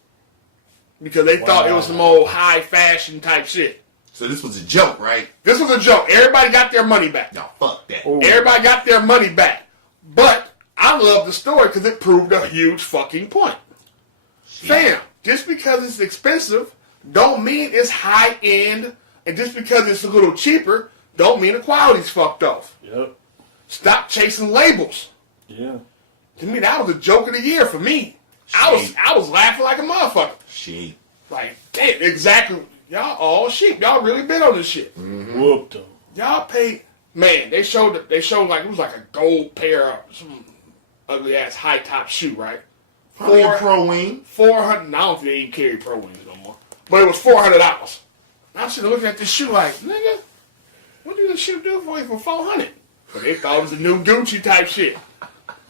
Because they thought it was some old high fashion type shit. So this was a joke, right? This was a joke. Everybody got their money back. No, fuck that. Ooh. Everybody got their money back. But I love the story because it proved a huge fucking point. Fam, just because it's expensive don't mean it's high end. And just because it's a little cheaper don't mean the quality's fucked off. Yep. Stop chasing labels. Yeah. To me, that was a joke of the year for me. I was laughing like a motherfucker. Shit. Like, damn, exactly. Y'all all sheep. Y'all really been on this shit. Whooped them. Y'all paid. Man, they showed like it was like a gold pair of some ugly ass high top shoe, right? Probably a Pro Wing. 400. I don't think they even carry Pro Wings no more. But it was $400. I'm sitting looking at this shoe like, nigga, what did this shoe do for you for $400? But they thought it was a new Gucci type shit.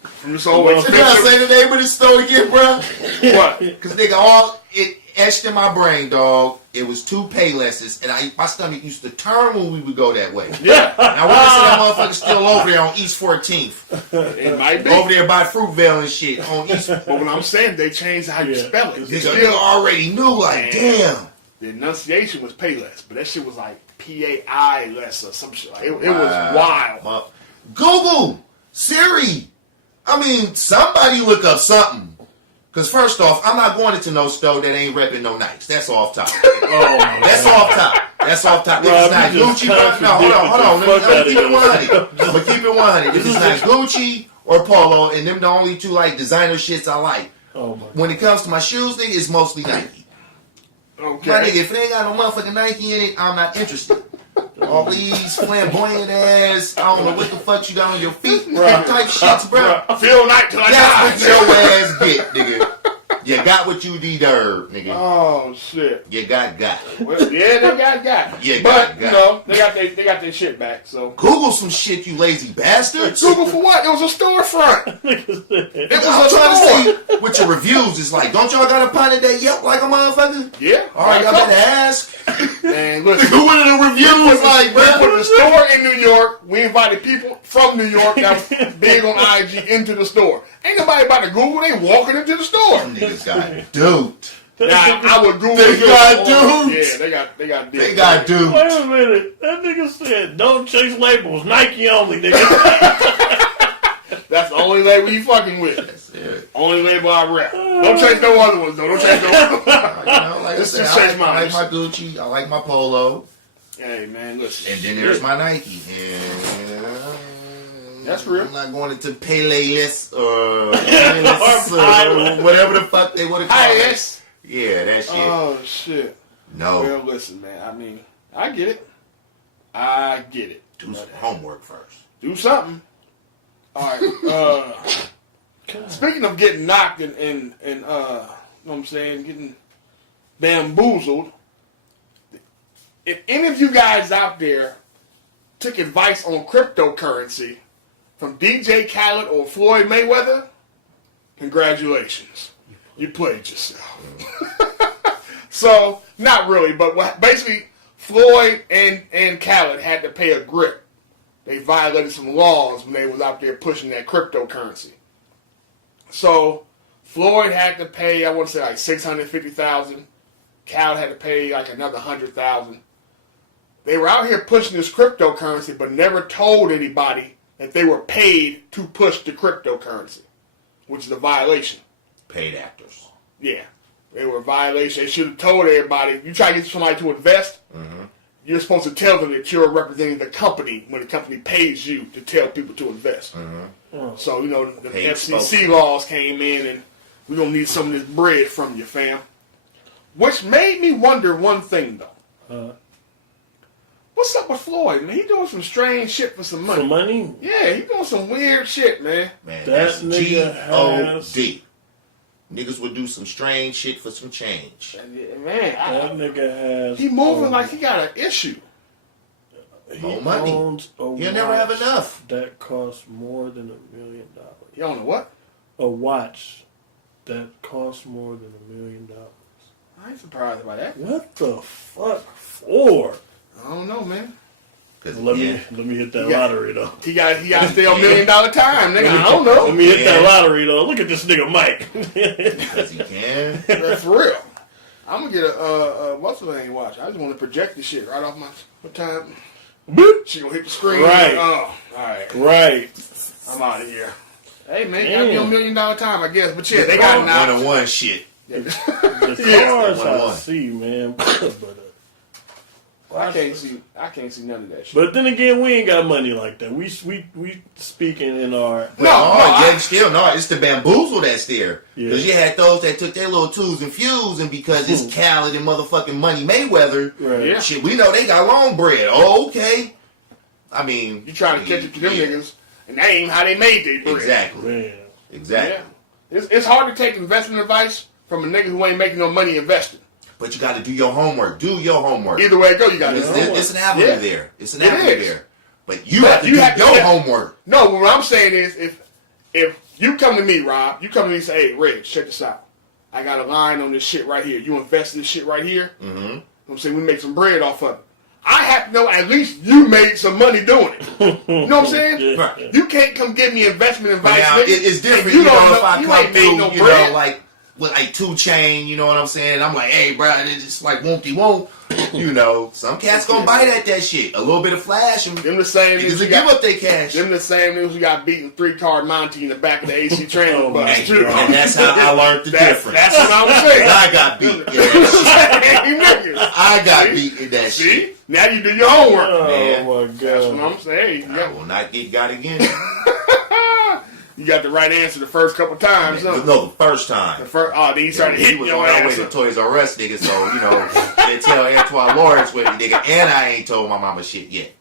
From this old Did I expensive. say the name of the store again, bro? What? Because nigga, it etched in my brain, dog. It was two Paylesses, and my stomach used to turn when we would go that way. Yeah. And I want to say that motherfucker's still over there on East 14th. It might be. Over there by Fruitvale and shit on East. But what I'm saying, they changed how you Yeah. spell it. Nigga, It's you still, already knew, like, damn. the enunciation was Payless, but that shit was like Payless or some shit. Like, it was wild. Google, Siri. I mean, somebody look up something. Because first off, I'm not going into no store that ain't repping no Nikes. That's off top. Oh my That's off top. That's off top. If Rob, it's not you just Gucci, bro, no, hold on. contradicted the fuck Let me out keep it of 100. I'm going to keep it 100. If it's not Gucci or Polo, and them the only two like designer shits I like. Oh my. When it comes to my shoes, nigga, it's mostly Nike. Okay. My nigga, if it ain't got no motherfucking Nike in it, I'm not interested. All these flamboyant ass, I don't know what the fuck you got on your feet type shits, bro. Feel like till I That's die. what your ass get, nigga. You got what you deserve, nigga. Oh shit. You got. Well, yeah, they got. Yeah, but got. you know, they got their shit back. So Google some shit, you lazy bastards. Google for what? It was a storefront. It was I'm a trying store. to see what your reviews is like. Don't y'all got a pint that Yelp like a motherfucker? Yeah. All right, y'all better ask. Man, listen. Who were the reviews like, We bro? put the store in New York. We invited people from New York that was big on IG into the store. Ain't nobody about to Google. They walking into the store. Niggas got duped. Now I would Google. They got dudes. dudes. Yeah, they got. They got duped. Wait a minute. That nigga said, don't chase labels. Nike only, nigga. That's the only label you fucking with. That's it. Only label I rep. Don't chase no other ones though. Don't chase no other ones. You know, like I Let's said, just change I mine. like my Gucci. I like my Polo. Hey man, listen. And then there's my Nike. And That's real. I'm not going into Payless or Payless or whatever the fuck they would have called it. Payless. Yeah, that shit. Oh shit. No. Well, listen, man. I mean, I get it. I get it. Do some homework first. Do something. All right. Speaking of getting knocked and you know what I'm saying, getting bamboozled. If any of you guys out there took advice on cryptocurrency from DJ Khaled or Floyd Mayweather, congratulations. You played yourself. So, not really, but basically, Floyd and Khaled had to pay a grip. They violated some laws when they was out there pushing that cryptocurrency. So, Floyd had to pay, I want to say like $650,000. Khaled had to pay like another $100,000. They were out here pushing this cryptocurrency, but never told anybody that they were paid to push the cryptocurrency, which is a violation. Paid actors. Yeah, they were a violation. They should have told everybody. If you try to get somebody to invest, you're supposed to tell them that you're representing the company when the company pays you to tell people to invest. So, you know, the FCC laws came in, and we're going to need some of this bread from you, fam. Which made me wonder one thing, though. What's up with Floyd, man? He doing some strange shit for some money. For money? Yeah, he doing some weird shit, man. Man, That that's nigga G-O-D. Niggas would do some strange shit for some change. Man, That nigga has... he moving like he got an issue. More money. owns a You'll never have watch enough. that costs more than $1 million. You don't know what? A watch that costs more than $1 million. I ain't surprised by that. What the fuck for? I don't know, man. Let me hit that lottery though. He got to stay on $1 million time, nigga. I don't know. Let me hit that lottery though. Look at this nigga Mike. Because he can. That's for real. I'm gonna get a what's the name watch? I just want to project this shit right off my time. Boop. She gonna hit the screen. Right. Oh, all right. Right. I'm out of here. Hey man, gotta be on $1 million time, I guess. But yeah, they got now. 1-on-1 shit. The Yeah. cars I 1-on-1. see, man. I can't see none of that shit. But then again, we ain't got money like that. We speaking in our It's the bamboozle that's there. Yeah. Because you had those that took their little twos and fews, and because it's Khaled and motherfucking Money Mayweather, right. Yeah. shit, we know they got long bread. Oh, okay. I mean, You trying to catch up to them niggas, and that ain't how they made their bread. Exactly. Man. Exactly. Yeah. It's hard to take investment advice from a nigga who ain't making no money investing. But you got to do your homework. Do your homework. Either way it go, you got to do your homework. It's an avenue Yeah. there. It's an It avenue is. there. But you have to do your homework. No, what I'm saying is, if you come to me, Rob, you come to me and say, hey, Reg, check this out. I got a line on this shit right here. You invest in this shit right here. Mm-hmm. You know what I'm saying? We make some bread off of it. I have to know at least you made some money doing it. You know what I'm saying? Yeah. Right. You can't come give me investment advice. Now, nigga, it's different, and you know, don't if I you come ain't made through, no you bread. know, like, with like 2 Chainz, you know what I'm saying? And I'm like, hey, bro, it's just like won't. You know, some cats gonna bite at that shit. A little bit of flash and Them the same niggas niggas will who got give up their cash. them the same niggas who got beaten 3-car Monty in the back of the AC transit bus. Hey, too. and that's how I learned the difference. That's what I'm saying. I got beat in that shit. Same niggas. I got beat in that See? shit. Now you do your homework. Oh Man. my That's what god. I'm saying. I will not get got again. You got the right answer the first couple times. Huh? No, the first time. Then you started He hitting was your on our way ass. to Up. Toys R Us, nigga, so, you know, they tell Antoine Lawrence with me, nigga, and I ain't told my mama shit yet.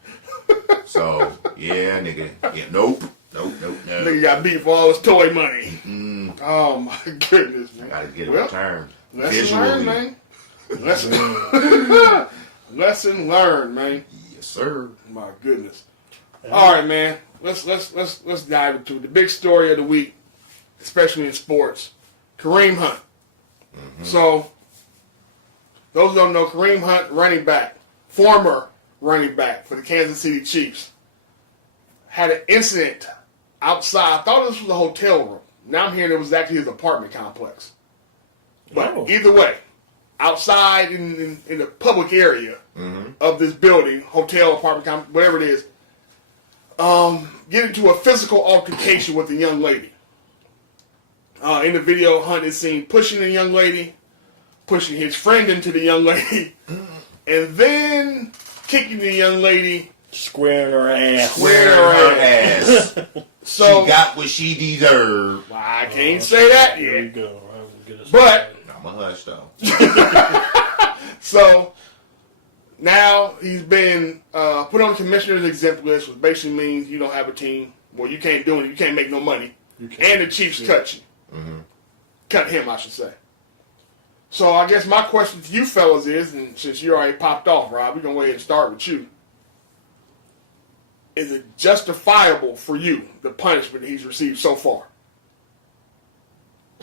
So, yeah, nigga. Yeah, nope. Nigga got beat for all his toy money. Oh my goodness, man. Gotta get it Well, returned. Lesson learned, man. Lesson learned, man. Yes, sir. My goodness. All right, man. Let's dive into the big story of the week, especially in sports. Kareem Hunt. So, those who don't know, Kareem Hunt, running back, former running back for the Kansas City Chiefs, had an incident outside. I thought this was a hotel room. Now I'm hearing it was actually his apartment complex. But either way, outside in the public area of this building, hotel, apartment complex, whatever it is, get into a physical altercation with a young lady. In the video, Hunt is seen pushing the young lady, pushing his friend into the young lady, and then kicking the young lady. Squaring her ass. Square her ass. So She got what she deserved. I can't say that There you yet. go. I will get us But I'm a hush, though. so now he's been put on the commissioner's exempt list, which basically means you don't have a team. Well, you can't do it. You can't make no money. And the Chiefs cut you. Mm-hmm. Cut him, I should say. So I guess my question to you fellas is, and since you already popped off, Rob, we're going to go ahead and start with you. Is it justifiable for you, the punishment he's received so far?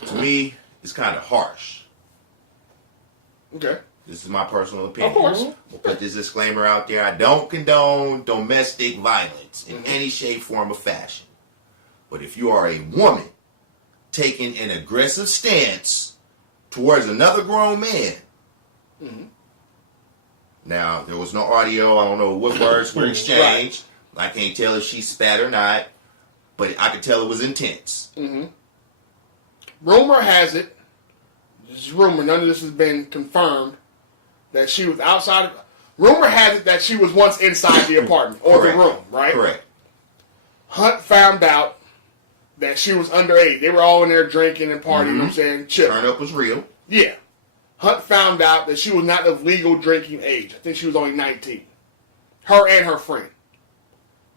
To me, it's kind of harsh. Okay. This is my personal opinion. Of course. We'll put this disclaimer out there. I don't condone domestic violence in any shape, form, or fashion. But if you are a woman taking an aggressive stance towards another grown man, now, there was no audio. I don't know what words were exchanged. Right. I can't tell if she spat or not, but I could tell it was intense. Rumor has it, this is rumor, none of this has been confirmed, that she was outside of... Rumor has it that she was once inside the apartment or Correct. the room, right? Correct. Hunt found out that she was underage. They were all in there drinking and partying, you know what I'm saying? Chill. Turn up was real. Yeah. Hunt found out that she was not of legal drinking age. I think she was only 19. Her and her friend.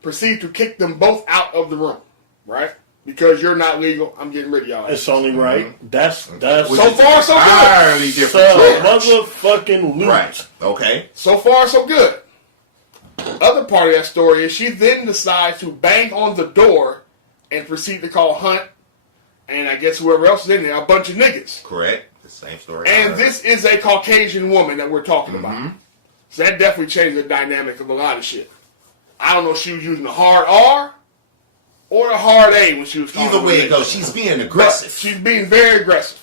Proceeded to kick them both out of the room, right? Because you're not legal, I'm getting rid of y'all. It's only right. That's so far so good. Entirely different. Motherfucking loot. Right. Okay. So far so good. The other part of that story is she then decides to bang on the door and proceed to call Hunt and I guess whoever else is in there a bunch of niggas. Correct. The same story. And this is a Caucasian woman that we're talking about. So that definitely changed the dynamic of a lot of shit. I don't know if she was using the hard R or the hard A when she was talking. Either way it goes, she's being aggressive. But she's being very aggressive.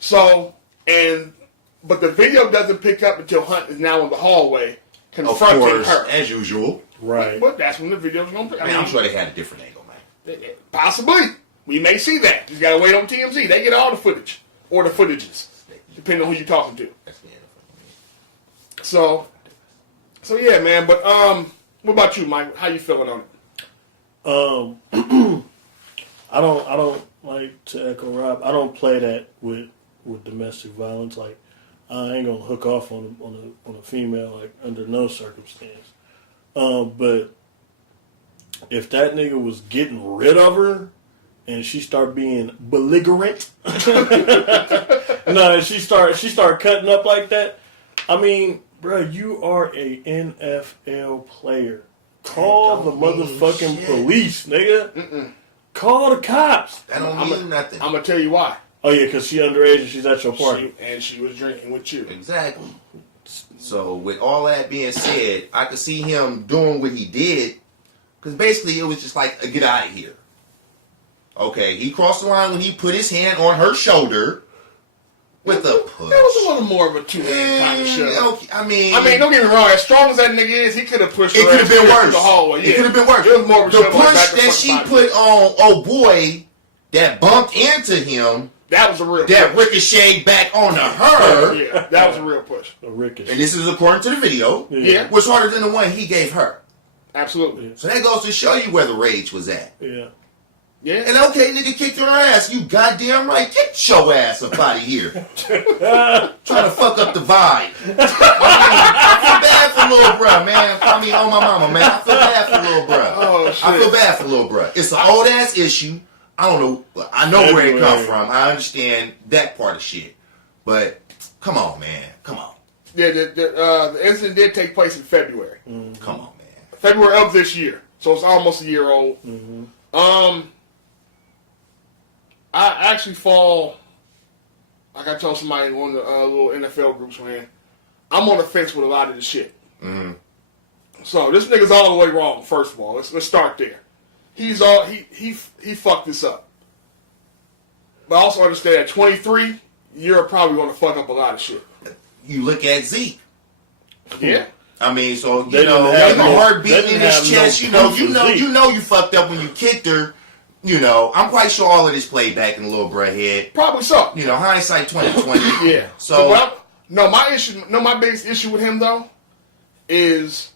So, but the video doesn't pick up until Hunt is now in the hallway confronting of course, her. as usual. Right. But that's when the video's going to pick up. I'm sure they had a different angle, man. Possibly. We may see that. Just got to wait on TMZ. They get all the footage. Or the footages. Depending on who you're talking to. So yeah, man. But what about you, Mike? How you feeling on it? I don't like to echo Rob. I don't play that with domestic violence. Like I ain't gonna hook off on a female like under no circumstance. But if that nigga was getting rid of her and she start being belligerent, no, she start cutting up like that. I mean, bro, you are a NFL player. Call the motherfucking police, nigga. Call the cops. That don't mean nothing. I'm gonna tell you why. Oh yeah, because she underage and she's at your party. She was drinking with you. Exactly. So with all that being said, I could see him doing what he did, because basically it was just like a get out of here. Okay, he crossed the line when he put his hand on her shoulder with a push. That was a little more of a two-hand kind of show. Okay, I mean, don't get me wrong. As strong as that nigga is, he could have pushed her. It could have been worse. The hallway. Yeah. It could have been worse. It was more of a the shove push back that she put on, oh boy, that bumped into him. That was a real that push. ricocheted back onto her. Yeah, that was a real push. A ricochet. And this is according to the video. Yeah. Was harder than the one he gave her. Absolutely. So that goes to show you where the rage was at. Yeah. Yeah. And okay, nigga kicked her ass. You goddamn right. Get your ass up out of here. Trying to fuck up the vibe. I feel bad for little bruh, man. I mean, on my mama, man. I feel bad for little bruh. Oh, shit. I feel bad for little bruh. It's an old ass issue. I don't know. I know where it come from. I understand that part of shit. But come on, man. Come on. Yeah, the incident did take place in February. Come on, man. February of this year. So it's almost a year old. I actually fall, like I told somebody in one of the little NFL groups we're in, I'm on the fence with a lot of this shit. So this nigga's all the way wrong, first of all. Let's start there. He fucked this up. But I also understand at 23, you're probably going to fuck up a lot of shit. You look at Zeke. Yeah. I mean, so you They know, didn't have the no- heart they beating in didn't his have chest. no You know, Zeke. you fucked up when you kicked her. You know, I'm quite sure all of this played back in the little bruh head. Probably so. You know, hindsight 2020. Yeah. So my biggest issue with him though is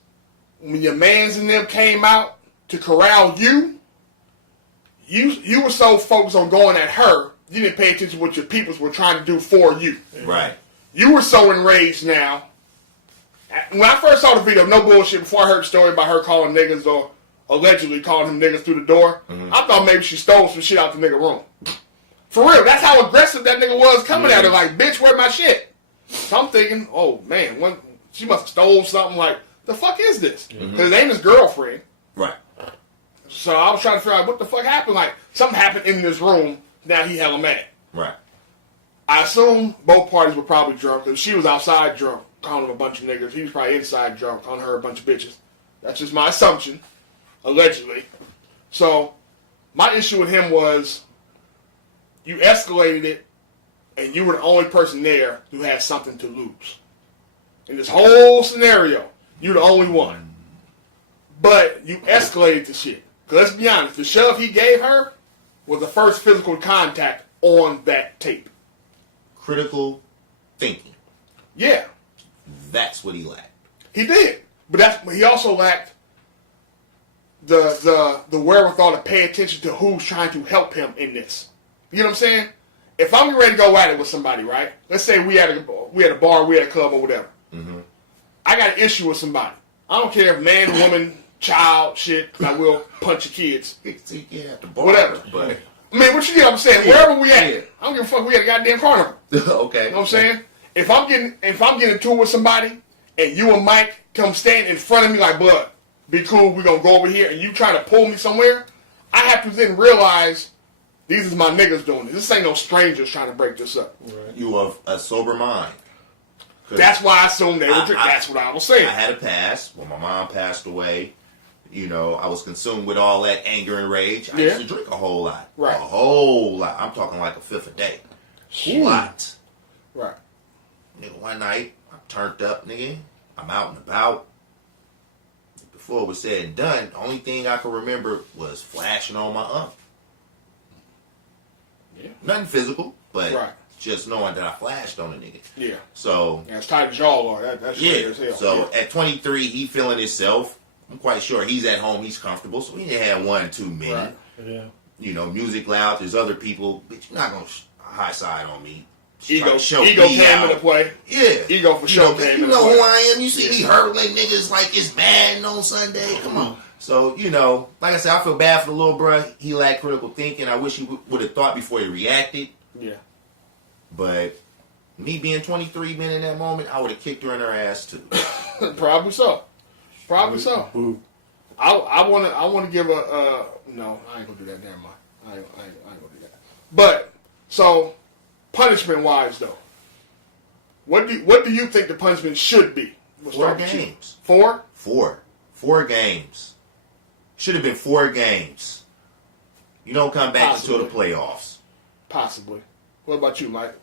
when your mans and them came out to corral you were so focused on going at her, you didn't pay attention to what your peoples were trying to do for you. right. You were so enraged now When I first saw the video, no bullshit, before I heard the story about her calling niggas or allegedly calling them niggas through the door, I thought maybe she stole some shit out the nigga room. For real, that's how aggressive that nigga was coming at her. Like, bitch, where my shit? So I'm thinking, oh man, she must have stole something. Like, the fuck is this? Because it ain't his girlfriend. Right. So I was trying to figure out what the fuck happened. Like, something happened in this room. Now he hella mad. Right. I assume both parties were probably drunk. Because she was outside drunk, calling him a bunch of niggas. He was probably inside drunk, calling her a bunch of bitches. That's just my assumption, allegedly. So my issue with him was you escalated it, and you were the only person there who had something to lose. In this whole scenario, you're the only one. But you escalated the shit. Because let's be honest, the shove he gave her was the first physical contact on that tape. Critical thinking. Yeah. That's what he lacked. He did. But he also lacked the wherewithal to pay attention to who's trying to help him in this. You know what I'm saying? If I'm ready to go at it with somebody, right? Let's say we had a bar, we had a club or whatever. I got an issue with somebody. I don't care if man, woman, child, shit, I will punch your kids. Whatever. But I mean, what you get? I'm saying, wherever we at, I don't give a fuck. We at a goddamn carnival. okay. You know what I'm saying? If I'm getting into it with somebody, and you and Mike come stand in front of me like, blood, be cool, we're gonna go over here, and you try to pull me somewhere, I have to then realize these is my niggas doing this. This ain't no strangers trying to break this up. Right. You have a sober mind. That's why I assumed they were drinking. That's what I was saying. I had a past when my mom passed away. You know, I was consumed with all that anger and rage. I used to drink a whole lot. Right. A whole lot. I'm talking like a fifth a day. A lot. Right. Nigga, one night, I'm turned up, nigga. I'm out and about. Before it was said and done, the only thing I can remember was flashing on my ump. Yeah. Nothing physical, but right. just knowing that I flashed on a nigga. Yeah. So. Yeah, it's tight as y'all are. That's straight as hell. So at 23, he feeling himself. I'm quite sure he's at home, he's comfortable, so he didn't have 1 or 2 men. Right. Yeah. You know, music loud, there's other people, bitch, you're not going to high side on me. Ego came into play. Yeah. Ego for sure came into play. You know who I am? You see me hurling niggas like it's Madden on Sunday? Come on. So, you know, like I said, I feel bad for the little bruh. He lacked critical thinking. I wish he would have thought before he reacted. Yeah. But me being 23 men in that moment, I would have kicked her in her ass too. Probably so. Probably so. Ooh. I want to give a no. I ain't gonna do that. Never mind. I ain't gonna do that. But so punishment wise though, what do you think the punishment should be? We'll 4 games. 4? 4 games. Should have been 4 games. You don't come back until the playoffs. Possibly. What about you, Mike?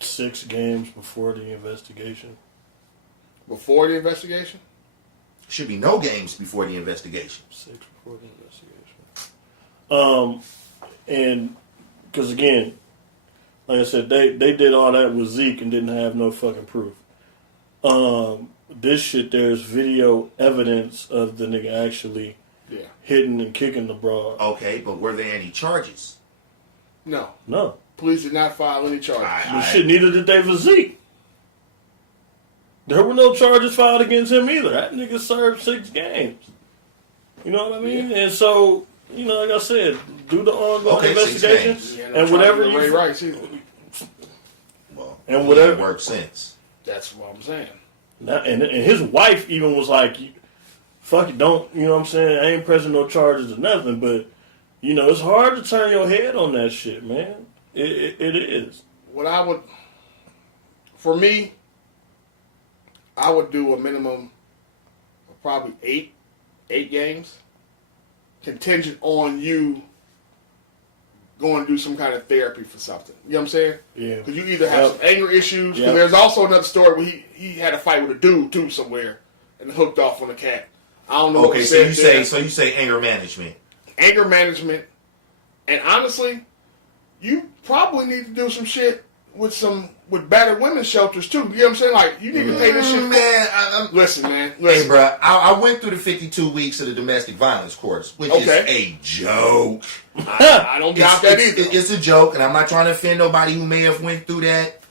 6 games before the investigation. Before the investigation? Should be no games before the investigation. 6 before the investigation. And because again, like I said, they did all that with Zeke and didn't have no fucking proof. This shit, there's video evidence of the nigga actually hitting and kicking the broad. Okay, but were there any charges? No. Police did not file any charges. Shit, neither did they for Zeke. There were no charges filed against him either. That nigga served 6 games. You know what I mean? Yeah. And so, you know, like I said, do the ongoing investigation and whatever you. Well, and whatever worked since. That's what I'm saying. And his wife even was like, "Fuck it, don't." You know what I'm saying? I ain't pressing no charges or nothing, but you know, it's hard to turn your head on that shit, man. It is. What I would, for me, I would do a minimum of probably 8 games, contingent on you going to do some kind of therapy for something. You know what I'm saying? Yeah. Because you either have some anger issues, because there's also another story where he had a fight with a dude too somewhere and hooked off on a cat. I don't know. Okay, so you say anger management. Anger management, and honestly, you probably need to do some shit with battered women's shelters too. You know what I'm saying? Like, you need to pay this shit. Man, listen. Hey, bro, I went through the 52 weeks of the domestic violence course, which is a joke. I don't doubt that either. It's a joke, and I'm not trying to offend nobody who may have went through that.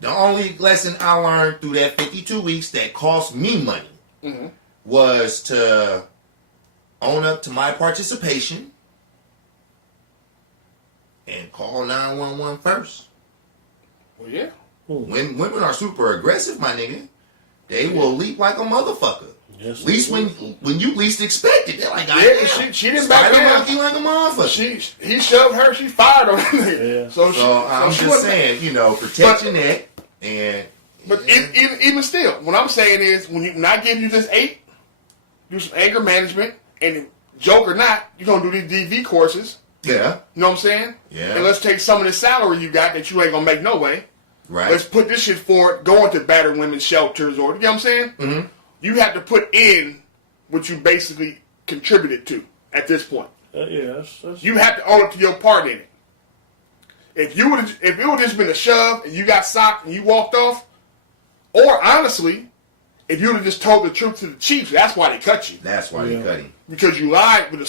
The only lesson I learned through that 52 weeks that cost me money was to own up to my participation and call 911 first. Well, yeah. When women are super aggressive, my nigga, they will leap like a motherfucker. Yes, At least when you least expect it. They're like, Yeah, she didn't back down. monkey like a motherfucker. He shoved her, she fired on him. Yeah. So I'm just saying, protect your neck and. But even still, what I'm saying is, when I give you this 8, do some anger management, and joke or not, you're gonna do these DV courses. Yeah. You know what I'm saying? Yeah. And let's take some of the salary you got that you ain't gonna make no way. Right. Let's put this shit forward, going to battered women's shelters, or you know what I'm saying? Mm-hmm. You have to put in what you basically contributed to at this point. Yeah, that's You have to own up to your part in it. If it would just been a shove and you got socked and you walked off, or honestly, if you would have just told the truth to the Chiefs, that's why they cut you. That's why they cut him. Because you lied. But the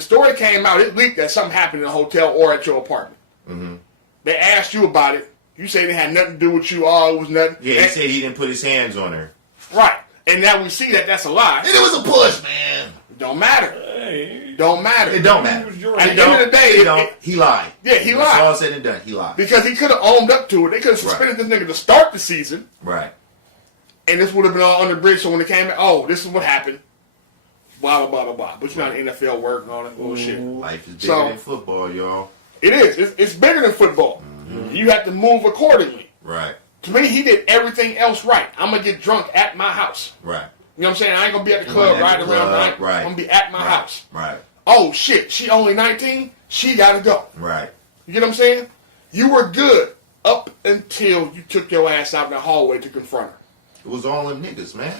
story came out, it leaked that something happened in a hotel or at your apartment. Mm-hmm. They asked you about it. You say it had nothing to do with you. Oh, it was nothing. Yeah, he said he didn't put his hands on her. Right. And now we see that that's a lie. And it was a push, man. It don't matter. Hey, Don't matter. It don't matter. At the end of the day, he lied. Yeah, he lied. That's all said and done. He lied. Because he could have owned up to it. They could have suspended this nigga to start the season. Right. And this would have been all under the bridge. So when it came out, this is what happened. Blah, blah, blah, blah, blah. But you're not in NFL work and all that bullshit. Life is bigger than football, y'all. It is. It's bigger than football. Mm-hmm. You have to move accordingly. Right. To me, he did everything else right. I'm going to get drunk at my house. Right. You know what I'm saying? I ain't going to be at the club riding around night. Right. I'm going to be at my house. Right. Oh, shit. She only 19? She got to go. Right. You get what I'm saying? You were good up until you took your ass out in the hallway to confront her. It was all them niggas, man.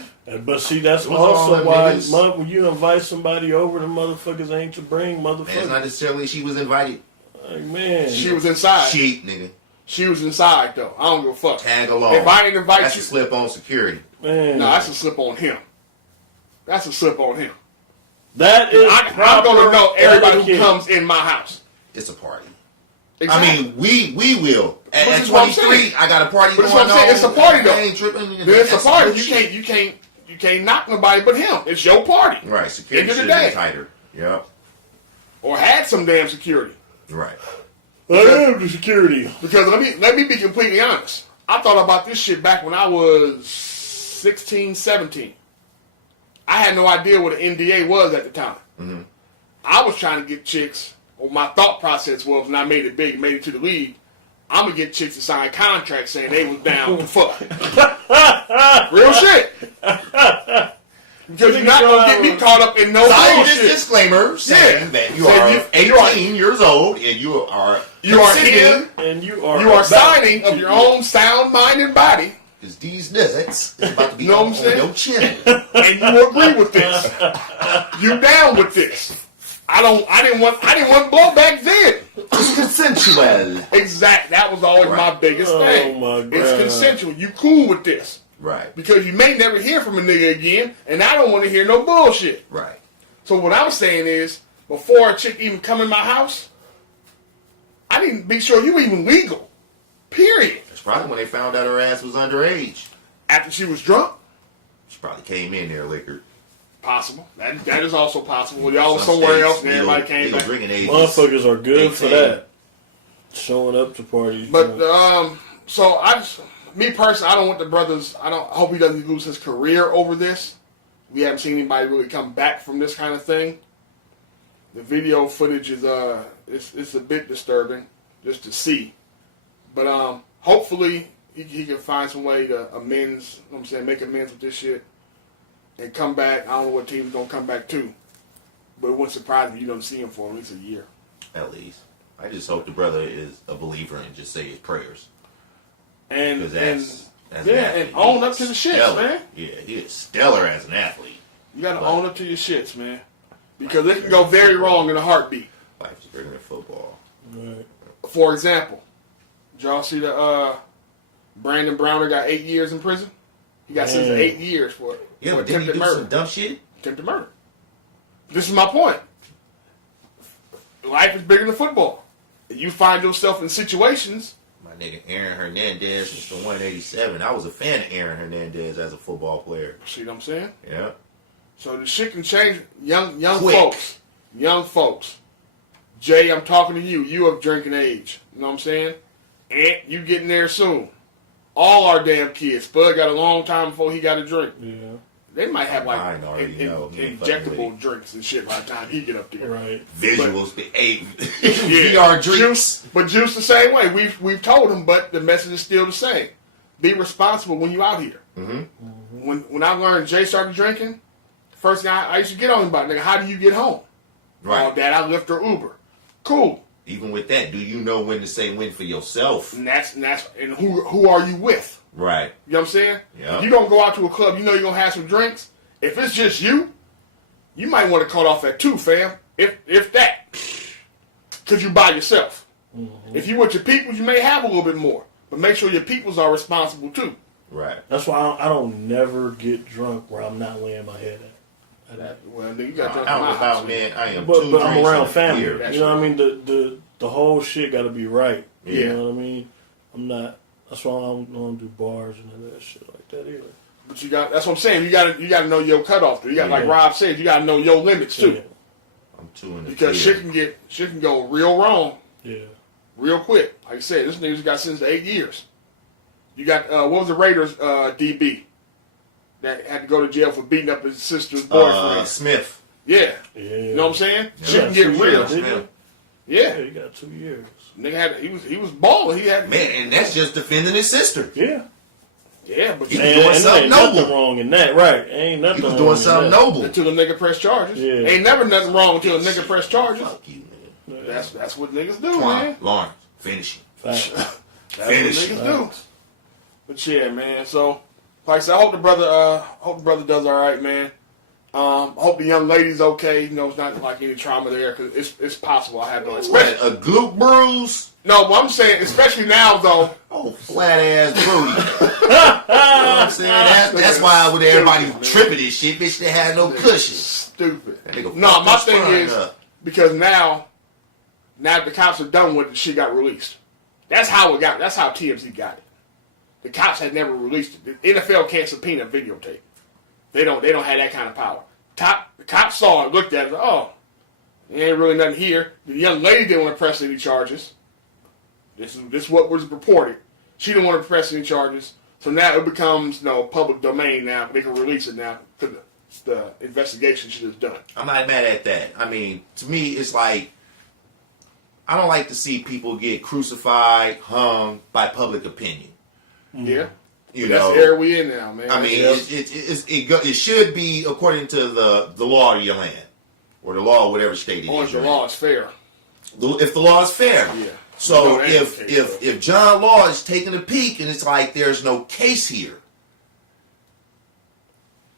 But see, that's was all also them why niggas. when you invite somebody over, the motherfuckers ain't to bring And it's not motherfuckers. necessarily she was invited. Like, man. She was inside. Cheat, nigga. She was inside, though. I don't give a fuck. Tag along. If I didn't invite That's you... a slip on security. Man. No, that's a slip on him. That's a slip on him. That is I'm going to know everybody who etiquette. comes in my house. It's a party. Exactly. I mean, we will. But At this is what I'm 23, saying. I got a party But going that's what I'm saying. on. It's a party, though. I ain't tripping. It's a party. bullshit. You can't knock nobody but him. It's your party. Right. Security End of the should have day. been tighter. Yep. Or had some damn security. Right. I am the security. Because let me be completely honest. I thought about this shit back when I was 16, 17. I had no idea what an NDA was at the time. Mm-hmm. I was trying to get chicks, or my thought process was, when I made it big, made it to the league, I'm going to get chicks to sign contracts saying they was down to fuck. Real shit. Because you're not going to get me caught up in no Sign this bullshit. disclaimer saying that you are 18 years old and you are here And you are signing of your own sound mind and body. because these nuts is about to be You know what I'm on saying? your chin. And you agree with this. You down with this. I didn't want blowback then. It's consensual. Exact. That was always my biggest thing. Oh, my God. It's consensual. You cool with this. Right. Because you may never hear from a nigga again, and I don't want to hear no bullshit. Right. So what I'm saying is, before a chick even come in my house, I need to be sure you even legal. Period. That's probably when they found out her ass was underage. After she was drunk? She probably came in there liquored. Possible. That is also possible. Y'all was somewhere else and everybody came back. Drinking ages. Motherfuckers are good for 18. that. Showing up to parties. But so me personally, I don't want the brothers. I hope he doesn't lose his career over this. We haven't seen anybody really come back from this kind of thing. The video footage is it's a bit disturbing just to see. But hopefully he can find some way to amends. You know what I'm saying, make amends with this shit and come back. I don't know what team's gonna come back to, but it wouldn't surprise me. You don't see him for at least a year. At least. I just hope the brother is a believer and just say his prayers. And That's and own up to the shits, stellar. man. Yeah, he is stellar as an athlete. You gotta own up to your shits, man. Because it can go very wrong in a heartbeat. Life is bigger than football. Right. For example, did y'all see the Brandon Browner got 8 years in prison? He got sentenced to 8 years for it. Yeah, for but didn't he attempted do murder. some dumb shit? Attempted murder. This is my point. Life is bigger than football. You find yourself in situations Might My nigga Aaron Hernandez, Mr. 187. I was a fan of Aaron Hernandez as a football player. See what I'm saying? Yeah. So the shit can change. Young Quick. folks. Jay, I'm talking to you. You of drinking age. You know what I'm saying? And you getting there soon. All our damn kids. Spud got a long time before he got a drink. Yeah. They might have like Mine already know. He ain't fucking with injectable drinks and shit by the time he get up there. Right. Visuals, Yeah. VR drinks. But Juice the same way. We've told him, but the message is still the same. Be responsible when you out here. Mm-hmm. When I learned Jay started drinking, first thing I used to get on him about, nigga, how do you get home? Right. Oh, Dad, I Lyft or Uber. Cool. Even with that, do you know when to say when for yourself? And who are you with? Right. You know what I'm saying? Yeah. If you don't go out to a club, you know you're gonna have some drinks. If it's just you might want to cut off at 2, fam. If that. Cause you by yourself. Mm-hmm. If you with your people, you may have a little bit more. But make sure your peoples are responsible too. Right. That's why I don't never get drunk where I'm not laying my head at. Well, nigga, you got drunk I in don't my know about house. man. I am But two I'm drinks around in a family. beer. You know what I mean? The whole shit got to be right. Yeah. You know what I mean? I'm not. That's why I don't do bars and all that shit like that either. But that's what I'm saying. You gotta know your cutoff. You got like Yeah. Rob said, you gotta know your limits too. Yeah. I'm 2 in the Because beer. shit can go real wrong Yeah. real quick. Like I said, this nigga's got sentenced to 8 years. You got what was the Raiders DB that had to go to jail for beating up his sister's boyfriend? Smith. Yeah. Yeah. You know what I'm saying? Yeah. Shit can get 2 real. years, didn't Smith. he? Yeah. Yeah, he got 2 years. Nigga he was balling. He had Man, and that's just defending his sister. Yeah. yeah, but He you was doing And something ain't nothing noble. wrong in that, right? Ain't nothing He was wrong doing in something that. noble. until the nigga press charges. Yeah. Ain't never nothing wrong until a nigga press charges. Fuck you, man. That's what niggas do, Come man. on, Lawrence. Finish him. Facts. That's Finish. what niggas do. But yeah, man. So, like I said, I hope the brother does all right, man. Hope the young lady's okay. You know, it's not like any trauma there because it's possible I have no. What, Especially, a glute bruise? no, but I'm saying, especially now though. Oh, flat ass booty. You know what I'm saying? That's why with everybody tripping this shit, bitch, they had no cushion. Stupid. That nigga No, fucked my his thing spine is up. because now the cops are done with it. She got released. That's how TMZ got it. The cops had never released it. The NFL can't subpoena videotape. They don't have that kind of power. The cops saw it, looked at it, oh, there ain't really nothing here. The young lady didn't want to press any charges. This is what was reported. She didn't want to press any charges. So now it becomes public domain now. They can release it now because the investigation she has done. I'm not mad at that. I mean, to me, it's like, I don't like to see people get crucified, hung by public opinion. Yeah. You That's know, the era we in now, man. I mean, Yes. it should be according to the law of your land, or the law of whatever state it Or is. the you're law is fair. in. If the law is fair. Yeah. So No, that ain't the case, if John Law is taking a peek and it's like there's no case here,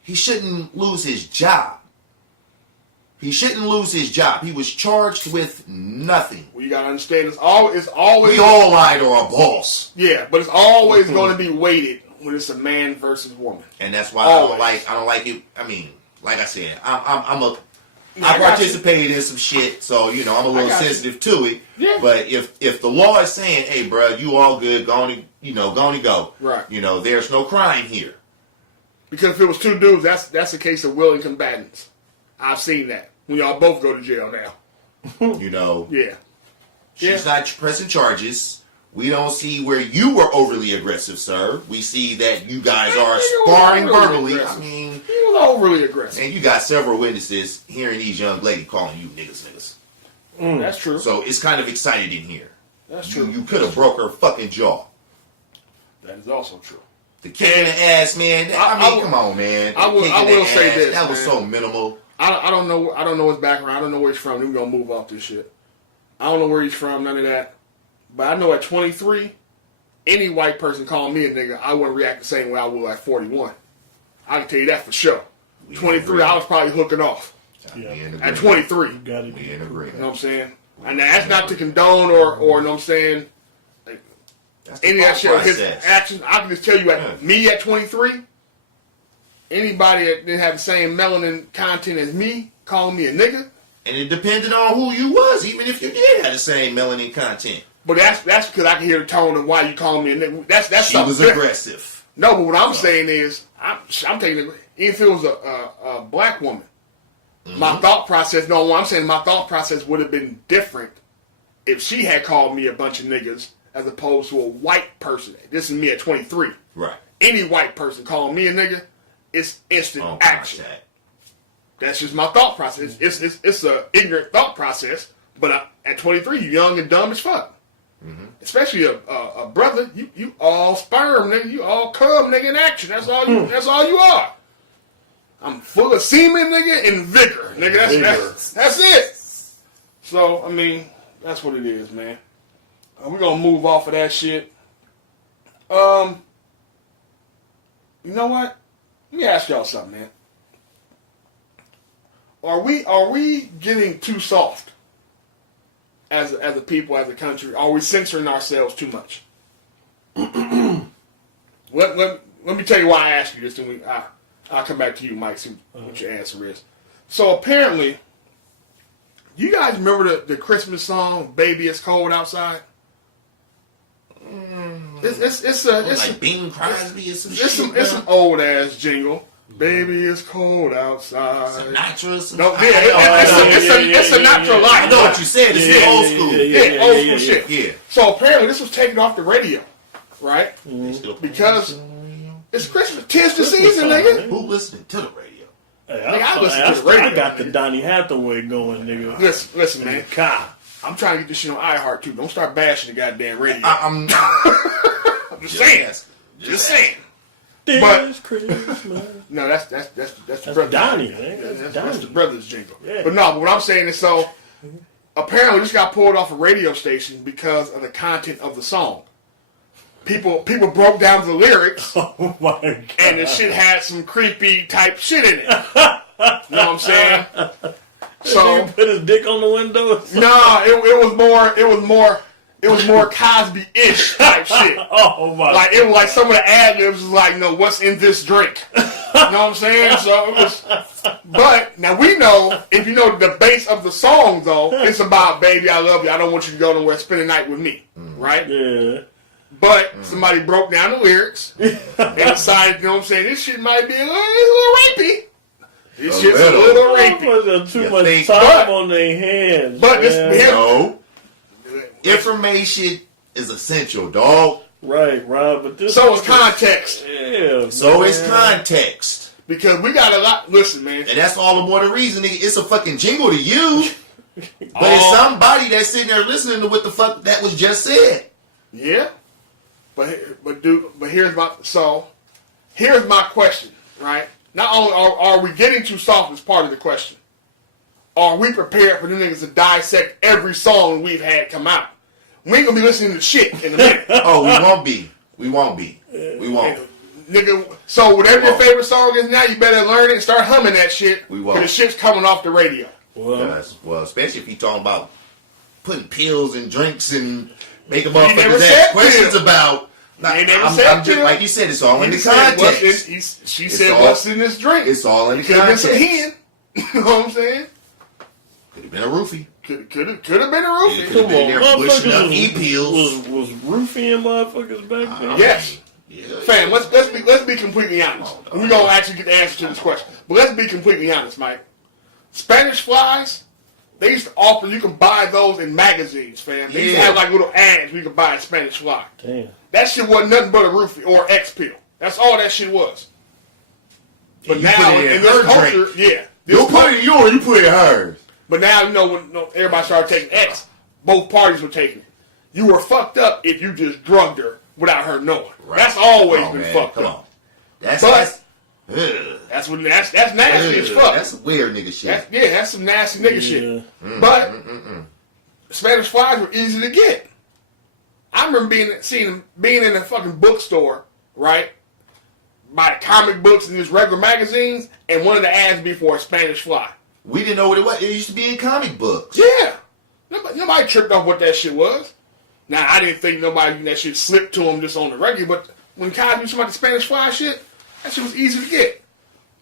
he shouldn't lose his job. He shouldn't lose his job. He was charged with nothing. Well, you gotta understand, it's always We all lied or a boss. yeah, but it's always going to be weighted when it's a man versus woman. And that's why Always. I don't like it. I mean, like I said, I I got you. participated in some shit, so I'm a little got you. sensitive to it. Yeah. But if the law is saying, "Hey, bro, you all good, go on, go," Right. There's no crime here. Because if it was two dudes, that's a case of willing combatants. I've seen that when y'all both go to jail now. Yeah. She's not pressing charges. We don't see where you were overly aggressive, sir. We see that you guys are You sparring were overly verbally. aggressive. I mean, He was overly aggressive. and you got several witnesses hearing these young ladies calling you niggas. That's true. So it's kind of excited in here. That's true. You could have broke her fucking jaw. That is also true. The kick in the ass, man. I mean, come on, man. I will Kick in the say ass, this, that was man. so minimal. I don't know his background. I don't know where he's from. We're gonna move off this shit. I don't know where he's from. None of that. But I know at 23, any white person calling me a nigga, I wouldn't react the same way I would at 41. I can tell you that for sure. 23, I was probably hooking off. Yeah. At 23. You got it. We in You know agreement. what I'm saying? And that's not to condone or you know what I'm saying, That's the any of that thought shit. His process. actions, I can just tell you, Yeah. me at 23, anybody that didn't have the same melanin content as me, calling me a nigga, And it depended on who you was, even if you did have the same melanin content. But that's because I can hear the tone of why you call me a nigga. That's She was different. aggressive. No, but what I'm saying is, I'm taking it. Even if it was a black woman, my thought process. No, I'm saying my thought process would have been different if she had called me a bunch of niggas as opposed to a white person. This is me at 23. Right. Any white person calling me a nigga, it's instant On action. contact. That's just my thought process. It's a ignorant thought process. But at 23, you young and dumb as fuck. Especially a brother, you all sperm, nigga. You all cum, nigga, in action. That's all you. That's all you are. I'm full of semen, nigga, and vigor, nigga. That's it. So I mean, that's what it is, man. We're gonna move off of that shit. You know what? Let me ask y'all something, man. Are we getting too soft as a people, as a country? Are we censoring ourselves too much? Let me tell you why I asked you this, and I'll come back to you, Mike, see what your answer is. So apparently, you guys remember the Christmas song "Baby It's Cold Outside"? It's like Bing Crosby or some shit. It's some old ass jingle. Baby, it's cold outside. Sinatra. No, it's a natural line. I know what you said. It's old school. Yeah, old school shit. Yeah. So apparently this was taken off the radio, right? Because it's Christmas. 'Tis the season, nigga. Who listening to the radio? Hey, I listen to the radio. I got the nigga. Donny Hathaway going, nigga. Listen, man. Car. I'm trying to get this shit on iHeart too. Don't start bashing the goddamn radio. I'm just saying. Just saying. This But- Christmas. No, that's the That's brother's Donnie, jingle. man. That's That's the Donnie. brother's jingle. Yeah. But no, but what I'm saying is, so apparently this got pulled off a radio station because of the content of the song. People broke down the lyrics, Oh my god. and the shit had some creepy type shit in it. You know what I'm saying? So He put his dick on the window. no, it was more Cosby-ish type shit. Oh my. Like it was like some of the ad libs was like, no, what's in this drink? You know what I'm saying? So it was. But now we know, if you know the base of the song though, it's about baby, I love you. I don't want you to go nowhere. Spend the night with me, right? Yeah. But somebody broke down the lyrics and decided, you know what I'm saying? This shit might be a little rapey. This shit's a little rapey. Motherfuckers too You much think- time but- on their hands. but this- man. here- No. Information is essential, dog. Right, Rob. But this. So is context, Yeah. So man. is context. because we got a lot. Listen, man. And that's all the more the reason, nigga. It's a fucking jingle to you. But it's somebody that's sitting there listening to what the fuck that was just said. Yeah, but here's my question, right? Not only are we getting too soft is part of the question. Are we prepared for the niggas to dissect every song we've had come out? We ain't gonna be listening to shit in a minute. Oh, we won't be. We won't be. We won't. Nigga, so whatever your favorite song is now, you better learn it and start humming that shit. We won't. Because the shit's coming off the radio. Well, especially if you talking about putting pills and drinks and making never motherfuckers said ask questions pills. about. They never I'm said just, pills. like you said, it's all in the said, context. she It's said, all- what's in this drink? It's all in the Could have been context. some hen. You know what I'm saying? Could have been a roofie. Could have been a roofie. It could have been there pushing up Motherfuckers e-pills. was roofing motherfuckers back then. Yes. Yeah. Fam, let's be completely honest. And we're gonna actually get the answer to this question. But let's be completely honest, Mike. Spanish flies, they used to offer, you can buy those in magazines, fam. They used to Yeah. have like little ads where you could buy a Spanish fly. Damn. That shit wasn't nothing but a roofie or X pill. That's all that shit was. But You now put it in in this her culture, drink. yeah. You put it in yours, you put it in hers. But now you know when everybody started taking X, both parties were taking it. You were fucked up if you just drugged her without her knowing. Right. That's always Come on, been man. fucked Come up. on. That's But- ugh. That's nasty as Ugh. fuck. That's weird nigga shit. That's some nasty nigga shit. Yeah. But Spanish flies were easy to get. I remember being in a fucking bookstore, right? Buy comic books and just regular magazines, and one of the ads be for a Spanish fly. We didn't know what it was. It used to be in comic books. Yeah. Nobody tripped off what that shit was. Now, I didn't think that shit slipped to them just on the regular, but when Cosby was talking about the Spanish fly shit, that shit was easy to get.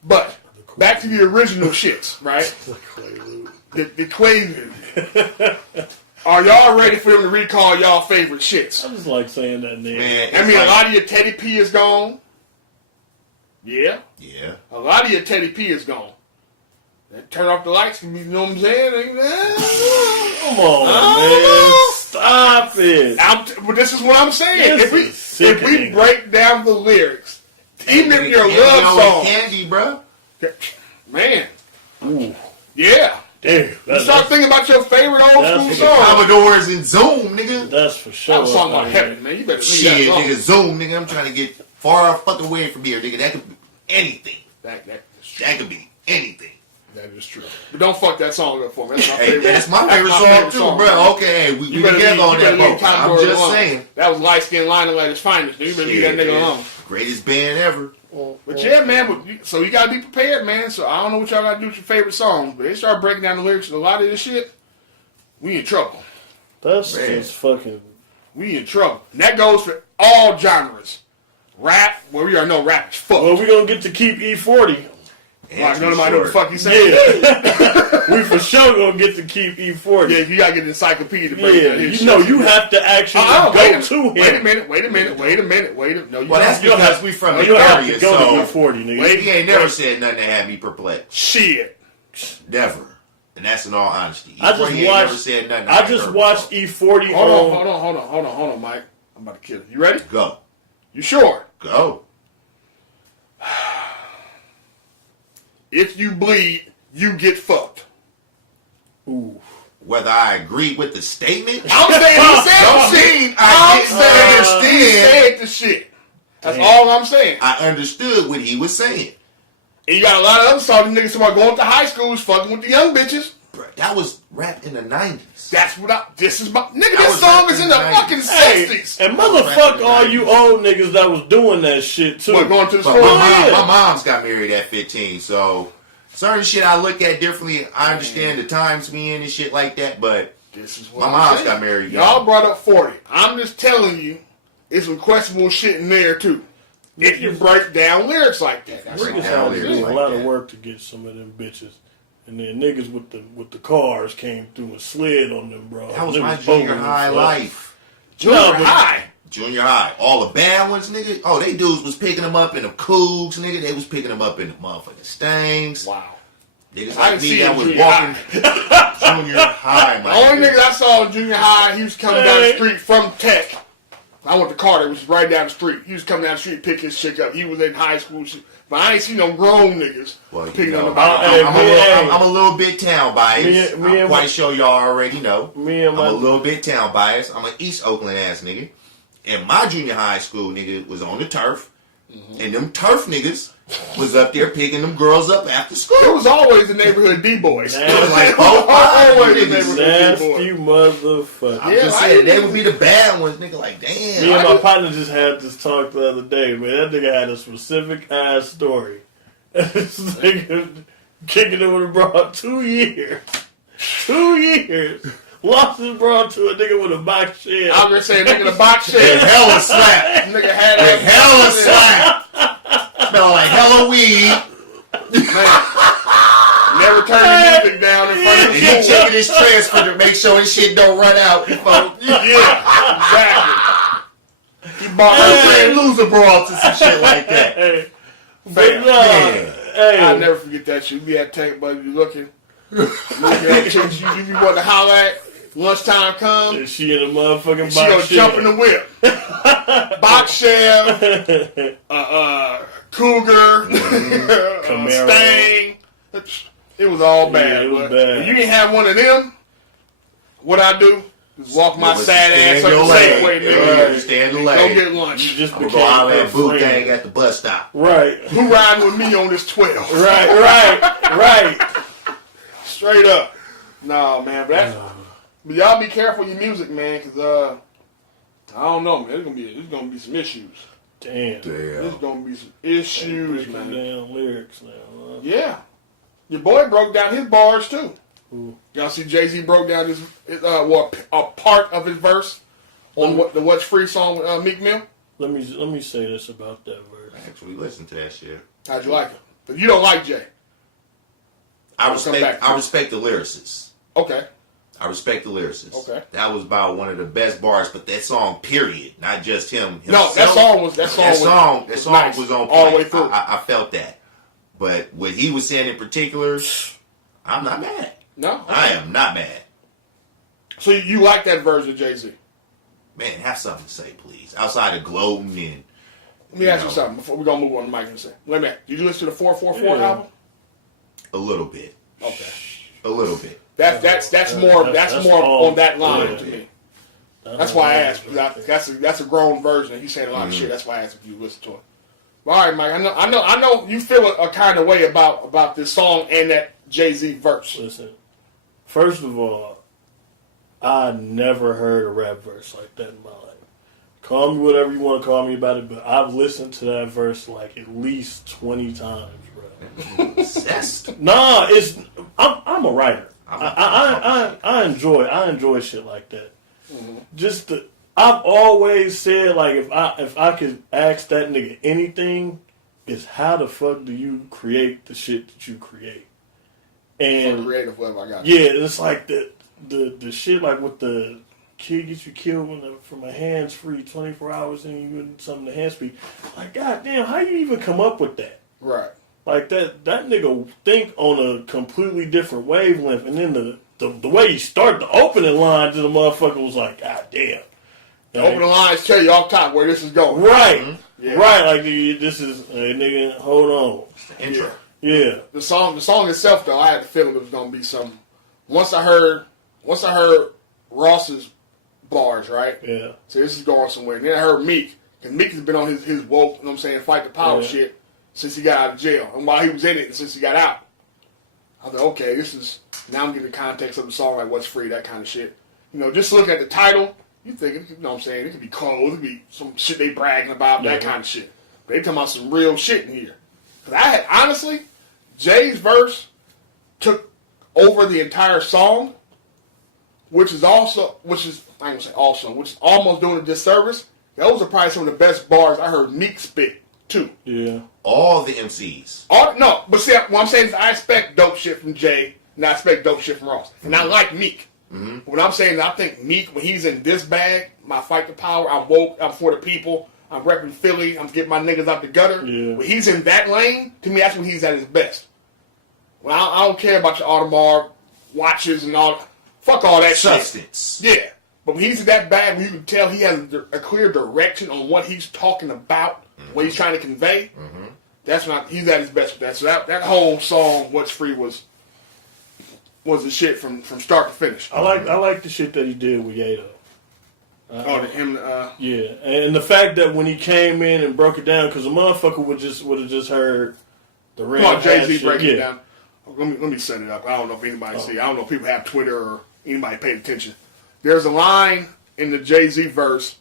But, back to the original shits, right? The Quavers. Are y'all ready for them to recall y'all favorite shits? I just like saying that name. Man, I mean, like, a lot of your Teddy P is gone. Yeah. Yeah. A lot of your Teddy P is gone. Turn off the lights, you know what I'm saying? Come on, man. Stop it. But this is what I'm saying. This If we break down the lyrics, even if you're a Candy love always song, candy, bro. man, Ooh. yeah. Damn. You start thinking about your favorite old school song. Commodores and Zoom, nigga. That's for sure. That was something like heaven, man. You better leave Shit, that nigga, Zoom, nigga. I'm trying to get far fucking away from here, nigga. That could be anything. That That could be anything. is true. But don't fuck that song up for me. That's my Hey, favorite. that's my favorite song too, bro. Okay, we together on that boat. I'm just saying. That was light skinned Lionel at his finest. You better leave that nigga alone. Greatest band ever. But yeah, man. So you gotta be prepared, man. So I don't know what y'all gotta do with your favorite songs, but they start breaking down the lyrics of a lot of this shit. We in trouble. That's Man. just fucking. We in trouble. And that goes for all genres. Rap, well, we already know rap is fuck. Well, we gonna get to keep E40. Like, nobody know what the fuck he's saying. Yeah. We for sure gonna get to keep E40. Yeah, you gotta get the encyclopedia to break down his You know, shit. you have to actually go to him. Wait a minute. No, you Well, that's don't. because we from the You don't have area, to go to so E40, nigga. he ain't never said nothing that had me perplexed. Shit. Never. And that's in all honesty. I just He ain't watched. never said nothing I just watched E40 Hold on, Mike. I'm about to kill you. You ready? Go. You sure? Go. If you bleed, you get fucked. Ooh. Whether I agree with the statement, I'm saying he said the shit. I I'm saying he said the shit. That's all I'm saying. I understood what he was saying. And you got a lot of other songs, niggas talking about going to high schools, fucking with the young bitches. Bruh, that was rap in the 90s. That's what this is my nigga. That This was song rap is in in the the 90s. fucking Hey, 60s. and motherfuck all you old niggas that was doing that shit too. What, going to the But school? my mom's got married at 15, so certain shit I look at differently. I understand the times we in and shit like that, but This is what my I'm mom's saying. got married. Y'all brought up 40. I'm just telling you, it's some questionable shit in there too. If you break down lyrics like that, that's Niggas all. down had to lyrics do a like lot that. of work to get some of them bitches. And then niggas with the cars came through and slid on them, bro. That was Them my was junior bogus high as fuck. life. Junior No, but- high. Junior high. All the bad ones, nigga. Oh, they dudes was picking them up in the Cougs, nigga. They was picking them up in the motherfucking Stangs. Wow. Niggas I like didn't me see that him was junior walking junior high, The my only nigga. nigga I saw in junior high, he was coming down the street from Tech. I went to Carter, it was right down the street. He was coming down the street, pick his chick up. He was in high school, but I ain't seen no grown niggas Well, picking you on know, nobody. I'm a little bit town biased. Me I'm and quite my- sure y'all already know. Me and I'm my- a little bit town biased. I'm an East Oakland ass nigga. And my junior high school nigga was on the turf. And them turf niggas was up there picking them girls up after school. It was always the neighborhood D-boys. It was like 4, 5 always the niggas. neighborhood Nasty D-boys. motherfucker. I'm Yeah, just I saying, didn't- they would be the bad ones, nigga. Like, damn. Me and my partner just had this talk the other day, man. That nigga had a specific ass story. This nigga kicking it with a bra 2 years. 2 years. Lost his bra to a nigga with a box shed. I was gonna say, nigga, the box The shed. hella slap. Nigga had The that hella slap. Smell like hella weed. Never turn the music down in front of And the he school. checking his transfer to make sure his shit don't run out. Yeah, exactly. He bought My her friend loser brought to some shit like that. Hey, but Fam. nah, hey, I'll never forget that shit. We had Tech Buddy looking at chicks you be wanting to holler at. Lunchtime come, and she in a motherfucking she gonna box jump in shed. the whip. Box shell, Cougar, Camaro. Stang. It was all bad. Yeah, it was but bad. if you didn't have one of them, what I do is walk my sad ass up the Safeway, nigga. Stand the Go leg. get You lunch. just I'm became gonna go holler her at Boot friend. Gang at the bus stop. Right, Who riding with me on this 12? right. Straight up. No, man, but y'all be careful with your music, man, because I don't know, man. There's gonna be some issues. Damn. There's gonna be some issues, Breaking man. down lyrics now. Huh? Yeah. Your boy broke down his bars too. Who? Y'all see Jay-Z broke down his a part of his verse on the What's Free song with Meek Mill. Let me say this about that verse. Actually, listen to that shit. How'd you like it? But you don't like Jay. I respect the lyricists. Okay. I respect the lyricists. Okay. That was about one of the best bars, but that song, period, not just him. No, himself, that song was nice was on point. all the way through. I felt that. But what he was saying in particular, I'm not mad. No, okay. I am not mad. So you like that version of Jay-Z? Man, have something to say, please. Outside of gloating and... Let me ask you something before we're going to move on to Mike and say. Wait a minute. Did you listen to the 444 album? A little bit. Okay. A little bit. That's more on that line to me. That's why I asked. That's a grown version. He's saying a lot of shit. That's why I asked if you listen to it. All right, Mike. I know you feel a kind of way about this song and that Jay-Z verse. Listen, first of all, I never heard a rap verse like that in my life. Call me whatever you want to call me about it, but I've listened to that verse like at least 20 times, bro. Obsessed. Nah, I'm a writer. I enjoy shit like that. Mm-hmm. I've always said, like, if I could ask that nigga anything, is how the fuck do you create the shit that you create? And so creative level, I got. Yeah, it's like the shit like with the kid gets you killed from a hands free 24 hours and you do something to hands free. Like, goddamn, how you even come up with that? Right. Like that nigga think on a completely different wavelength, and then the way he started the opening line to the motherfucker was like, God damn. The opening lines tell you off top where this is going. Right. Mm-hmm. Yeah. Right, like this is nigga, hold on. Intro. Yeah. The song itself though, I had the feeling it was gonna be something. Once I heard Ross's bars, right? Yeah. So this is going somewhere. And then I heard Meek, and Meek has been on his woke, you know what I'm saying, fight the power shit since he got out of jail. And while he was in it and since he got out. I thought, okay, now I'm getting the context of the song, like what's free, that kind of shit. You know, just looking at the title, you think, you know what I'm saying, it could be clothes, it could be some shit they bragging about, that kind of shit. But they talking about some real shit in here. Because honestly, Jay's verse took over the entire song, which is almost doing a disservice. Those are probably some of the best bars I heard Meek spit, too. Yeah. All the MCs. But see, what I'm saying is I expect dope shit from Jay, and I expect dope shit from Ross. And I like Meek. Mm-hmm. What I'm saying is I think Meek, when he's in this bag, my fight the power, I'm woke, I'm for the people, I'm repping Philly, I'm getting my niggas out the gutter. Yeah. When he's in that lane, to me, that's when he's at his best. Well, I don't care about your Audemars watches and all. Fuck all that substance. Shit. Yeah. But when he's in that bag, when you can tell he has a clear direction on what he's talking about, what he's trying to convey, that's when he's at his best with that. So that whole song, What's Free, was the shit from start to finish. I like the shit that he did with Yato. Yeah, and the fact that when he came in and broke it down, because the motherfucker would have just heard the red Jay-Z breaking it down. Let me set it up. I don't know if anybody see. I don't know if people have Twitter or anybody paid attention. There's a line in the Jay-Z verse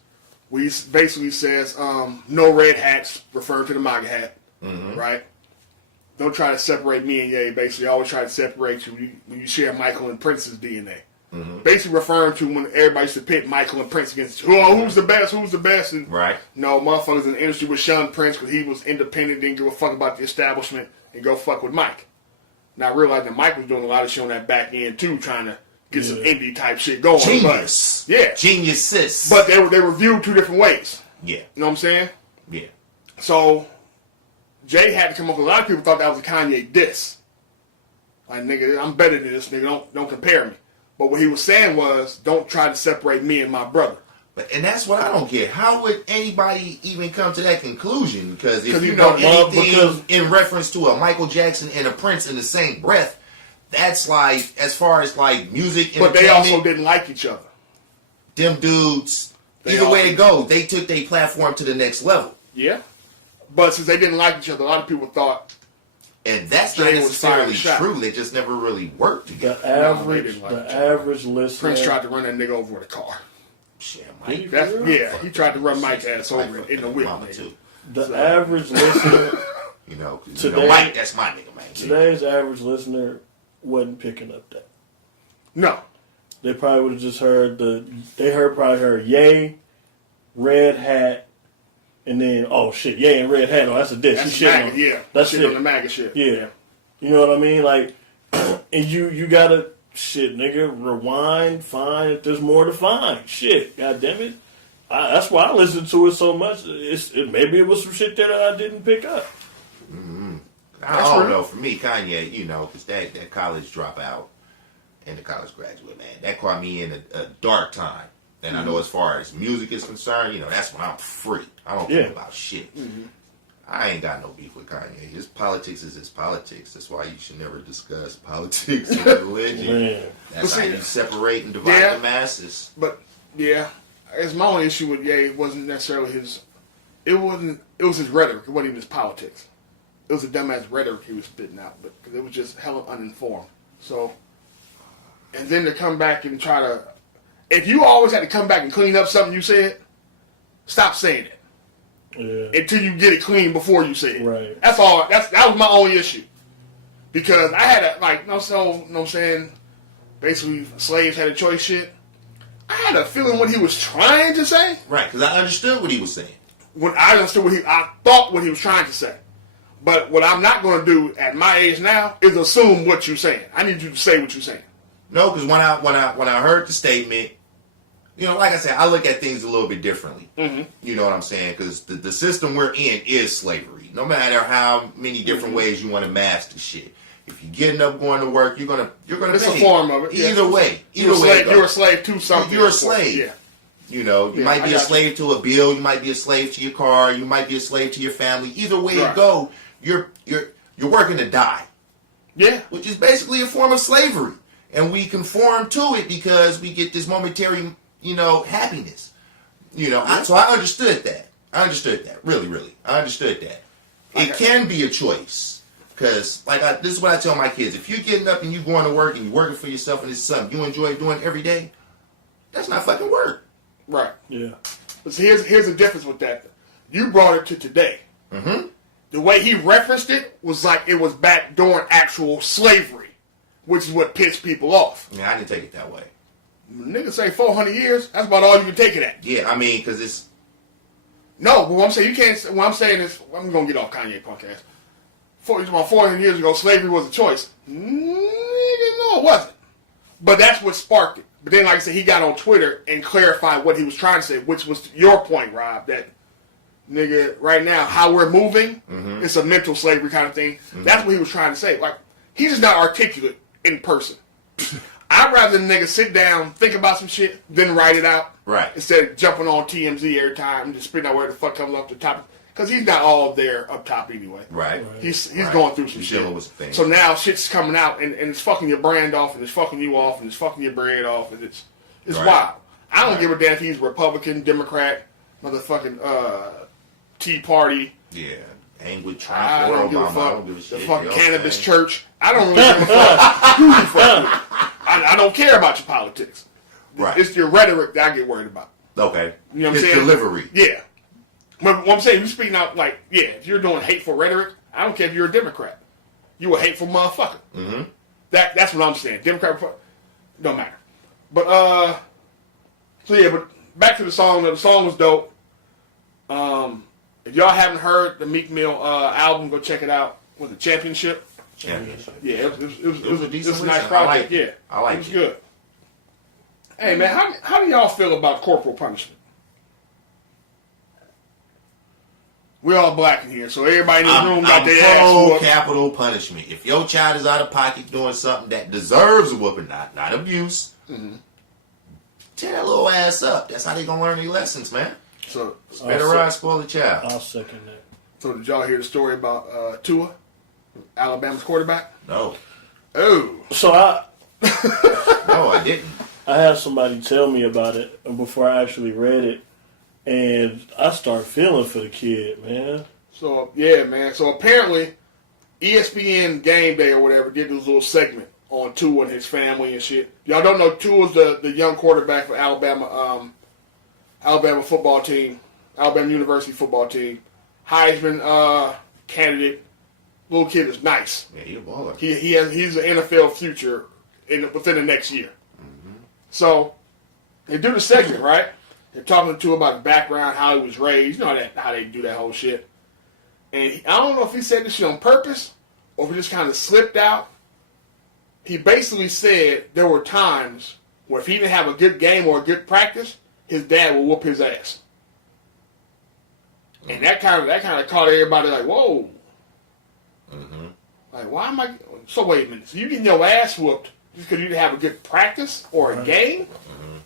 where he basically says, no red hats, referring to the MAGA hat, right? Don't try to separate me and Ye. Basically, always try to separate you when you share Michael and Prince's DNA. Basically referring to when everybody used to pit Michael and Prince against who's the best, and right. No, motherfuckers in the industry would shun Prince because he was independent, didn't give a fuck about the establishment, and go fuck with Mike. Now I realized that Mike was doing a lot of shit on that back end too, trying to get some indie type shit going. Genius. But, Geniuses. But they were viewed two different ways. Yeah. You know what I'm saying? Yeah. So Jay had to come up with a lot of people thought that was a Kanye diss. Like, nigga, I'm better than this nigga, don't compare me. But what he was saying was, don't try to separate me and my brother. And that's what I don't get. How would anybody even come to that conclusion? Because if you know anything in reference to a Michael Jackson and a Prince in the same breath, that's like, as far as like music, but they also didn't like each other. Them dudes, either way it goes, they took their platform to the next level. Yeah. But since they didn't like each other, a lot of people thought. And that's not necessarily true. They just never really worked together. The average listener. Prince tried to run that nigga over with a car. Shit, Mike. He tried to run Mike's ass over in the whip. The average listener. Mike, that's my nigga, man. Today's average listener wasn't picking up that. No. They probably would have just heard probably heard Ye, Red Hat, and then, oh shit, Ye and Red Hat, oh that's a diss. That's MAGA, yeah. That's shit on the MAGA shit. Yeah. You know what I mean? Like, And you gotta, shit, nigga, rewind, find if there's more to find. Shit, god damn it. That's why I listen to it so much. Maybe it was some shit there that I didn't pick up. Mm-hmm. I don't know. For me, Kanye, because that college dropout and the college graduate, man, that caught me in a dark time. And I know as far as music is concerned, that's when I'm free. I don't care about shit. Mm-hmm. I ain't got no beef with Kanye. His politics is his politics. That's why you should never discuss politics and religion. That's how you separate and divide the masses. But, it's my only issue with Ye. It wasn't necessarily it was his rhetoric. It wasn't even his politics. It was a dumbass rhetoric he was spitting out, but it was just hella uninformed. So, and then to come back and try to, if you always had to come back and clean up something you said, stop saying it. Yeah. Until you get it clean before you say it. Right. That's all. That was my only issue. Because I had I'm saying, basically slaves had a choice shit. I had a feeling what he was trying to say. Right, because I understood what he was saying. When I understood I thought what he was trying to say. But what I'm not going to do at my age now is assume what you're saying. I need you to say what you're saying. No, because when I heard the statement, like I said, I look at things a little bit differently. Mm-hmm. You know what I'm saying? Because the system we're in is slavery. No matter how many different ways you want to mask the shit. If you're getting up, going to work, you're gonna. It's a form of it. Either way, you're a slave to something. You're a slave. Yeah. You might be a slave to a bill. You might be a slave to your car. You might be a slave to your family. Either way you go, you're working to die. Yeah. Which is basically a form of slavery, and we conform to it because we get this momentary, happiness. So I understood that. Really, really. I understood that. It can be a choice. Because, this is what I tell my kids. If you're getting up and you're going to work and you're working for yourself and it's something you enjoy doing every day, that's not fucking work. Right. Yeah. But see, here's the difference with that. You brought it to today. Mm-hmm. The way he referenced it was like it was back during actual slavery, which is what pissed people off. Yeah, I didn't take it that way. Niggas say 400 years, that's about all you can take it at. Yeah, because it's... No, but what I'm saying, you can't... What I'm saying is... I'm going to get off Kanye punk ass. 400 years ago, slavery was a choice. Nigga, no, it wasn't. But that's what sparked it. But then, like I said, he got on Twitter and clarified what he was trying to say, which was your point, Rob, that, nigga, right now, how we're moving, it's a mental slavery kind of thing. Mm-hmm. That's what he was trying to say. Like, he's just not articulate in person. I'd rather the nigga sit down, think about some shit, then write it out. Right. Instead of jumping on TMZ every time and just spitting out where the fuck comes off the top. Because he's not all there up top anyway. Right. He's going through some shit. So now shit's coming out and it's fucking your brand off and it's fucking you off and it's fucking your bread off and it's wild. I don't give a damn if he's Republican, Democrat, motherfucking Tea Party. Yeah. Angry Trump I or don't give a Obama. fuck. I don't give a shit. The fucking cannabis church. I don't really give a fuck who you fuck with. I don't care about your politics. Right. It's your rhetoric that I get worried about. Okay. You know what I'm saying? Delivery. Yeah. But what I'm saying, you speaking out like, if you're doing hateful rhetoric, I don't care if you're a Democrat. You a hateful motherfucker. Mm-hmm. That's what I'm saying. Democrat, don't matter. But, but back to the song. The song was dope. If y'all haven't heard the Meek Mill album, go check it out. Was it Championship? Championship. Yeah, it was a decent nice project. I like it. It was good. Hey, man, how do y'all feel about corporal punishment? We all black in here, so everybody in this room got their ass whooped. Capital punishment. If your child is out of pocket doing something that deserves a whooping, not abuse, tear that little ass up. That's how they gonna learn their lessons, man. So spit around, spoil the child. I'll second that. So did y'all hear the story about Tua, Alabama's quarterback? No. Oh. So No, I didn't. I had somebody tell me about it before I actually read it. And I start feeling for the kid, man. So, yeah, man. So, apparently, ESPN Game Day or whatever did this little segment on Tua and his family and shit. Y'all don't know Tua's the young quarterback for Alabama football team, Alabama University football team. Heisman candidate. Little kid is nice. Yeah, he's a baller. He's an NFL future within the next year. Mm-hmm. So, they do the segment, right? They're talking to him about his background, how he was raised, you know how they do that whole shit. And I don't know if he said this shit on purpose or if he just kind of slipped out. he basically said there were times where if he didn't have a good game or a good practice, his dad would whoop his ass. And that kind of caught everybody like, whoa. Mm-hmm. Like, why am I? So wait a minute. So you getting your ass whooped just because you didn't have a good practice or a game? Mm-hmm.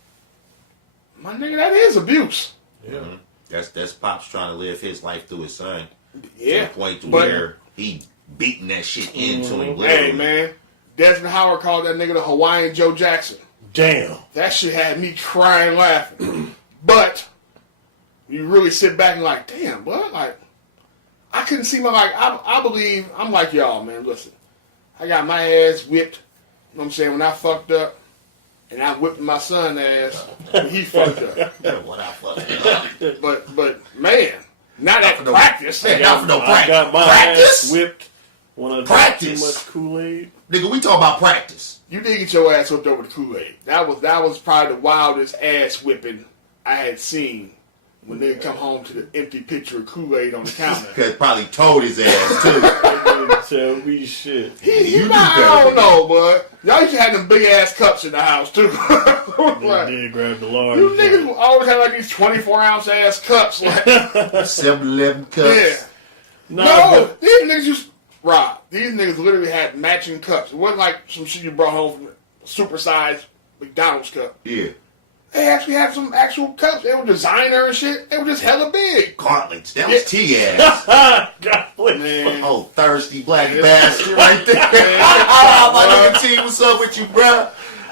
My nigga, that is abuse. Yeah. Mm-hmm. That's Pops trying to live his life through his son. Yeah. To the point where he beating that shit into him. Literally. Hey, man. Desmond Howard called that nigga the Hawaiian Joe Jackson. Damn. That shit had me crying laughing. But you really sit back and like, damn, what? Like, I couldn't see my, like, I believe, I'm like y'all, man, listen. I got my ass whipped, you know what I'm saying, when I fucked up, and I whipped my son's ass when he fucked up. What I fucking up. But man, not at practice. Not for no I got my practice. ass whipped when I drank Practice. too much Kool-Aid. Nigga, we talk about practice. You did get your ass whipped over the Kool-Aid. That was probably the wildest ass whipping I had seen when they come home to the empty pitcher of Kool-Aid on the counter. Cause probably told his ass too. They tell me shit. I don't know, but y'all used to have them big ass cups in the house too. They Like, did grab the large. you niggas always have like these 24-ounce ass cups. Like, 7-Eleven cups. yeah. No, these niggas used Rob. These niggas literally had matching cups. It wasn't like some shit you brought home from a supersized McDonald's cup. Yeah. They actually had some actual cups. They were designer and shit. They were just hella big. Gauntlets. That was T-ass. God, Man. Oh, thirsty black bastard right there. Yeah. My nigga T, what's up with you, bro?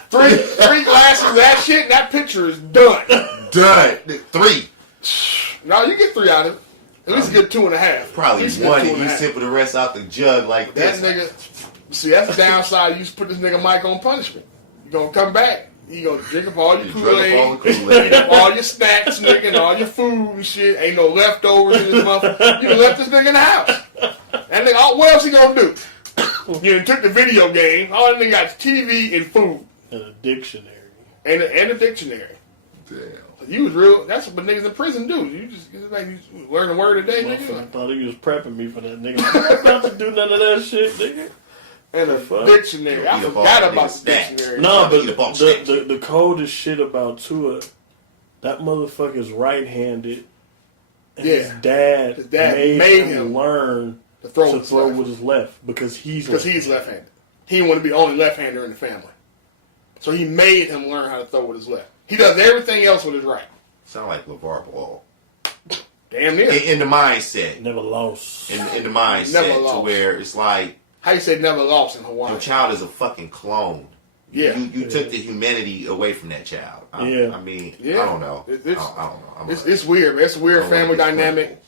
Three glasses of that shit, and that picture is done. Done. 3. No, you get 3 out of it. At least you get 2.5. Probably At least you one, get and you 2.5. sipping the rest out the jug like That this. nigga, see, that's the downside. You just put this nigga Mike on punishment. You gonna come back. You gonna drink up all your You drunk up all the Kool-Aid, Kool-Aid. all your snacks, nigga, and all your food and shit. Ain't no leftovers in this motherfucker. You done left this nigga in the house. That nigga, what else he gonna do? You done took the video game. All that nigga got is TV and food. And a dictionary. And a dictionary. Damn. You was real. That's what niggas in prison do. You just it's like you learn a word a day, I nigga. thought he was prepping me for that, nigga. I'm not about to do none of that shit, nigga. And a Fuck. dictionary. I Eat up forgot all about niggas' the snacks. dictionary. No, Eat up all snacks. but the coldest shit about Tua, that motherfucker's right-handed. And Yeah. his dad made him him learn to throw with his left because he's left-handed. He didn't want to be the only left-hander in the family. So he made him learn how to throw with his left. He does everything else with his right. Sound like LeVar Ball. Damn near. In the mindset. never lost. In the mindset Never to lost. where it's like How you say never lost in Hawaii? your child is a fucking clone. Yeah. You took the humanity away from that child. I mean, Yeah. I don't know. It's- I don't know. It's weird, man. It's a weird I don't family like this dynamic.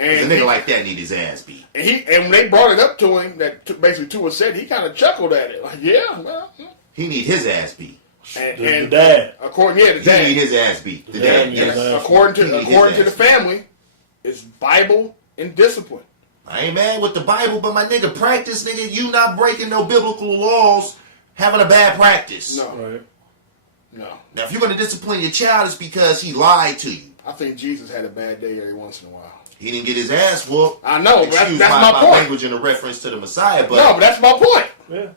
A And nigga like that need his ass beat. and when they brought it up to him, basically Tua said, he kind of chuckled at it. Like, yeah, well. He need his ass beat. The dad. According, the He dad. need his ass beat. The dad dad, need his yes. ass According He to need his the ass beat. family, it's Bible and discipline. I ain't mad with the Bible, but my nigga, practice, nigga. You not breaking no biblical laws, having a bad practice. No, Right. no. Now, if you're gonna discipline your child, it's because he lied to you. I think Jesus had a bad day every once in a while. He didn't get his ass whooped. I know, but Excuse that's my my point. language in a reference to the Messiah, but No, but that's my point. Yeah.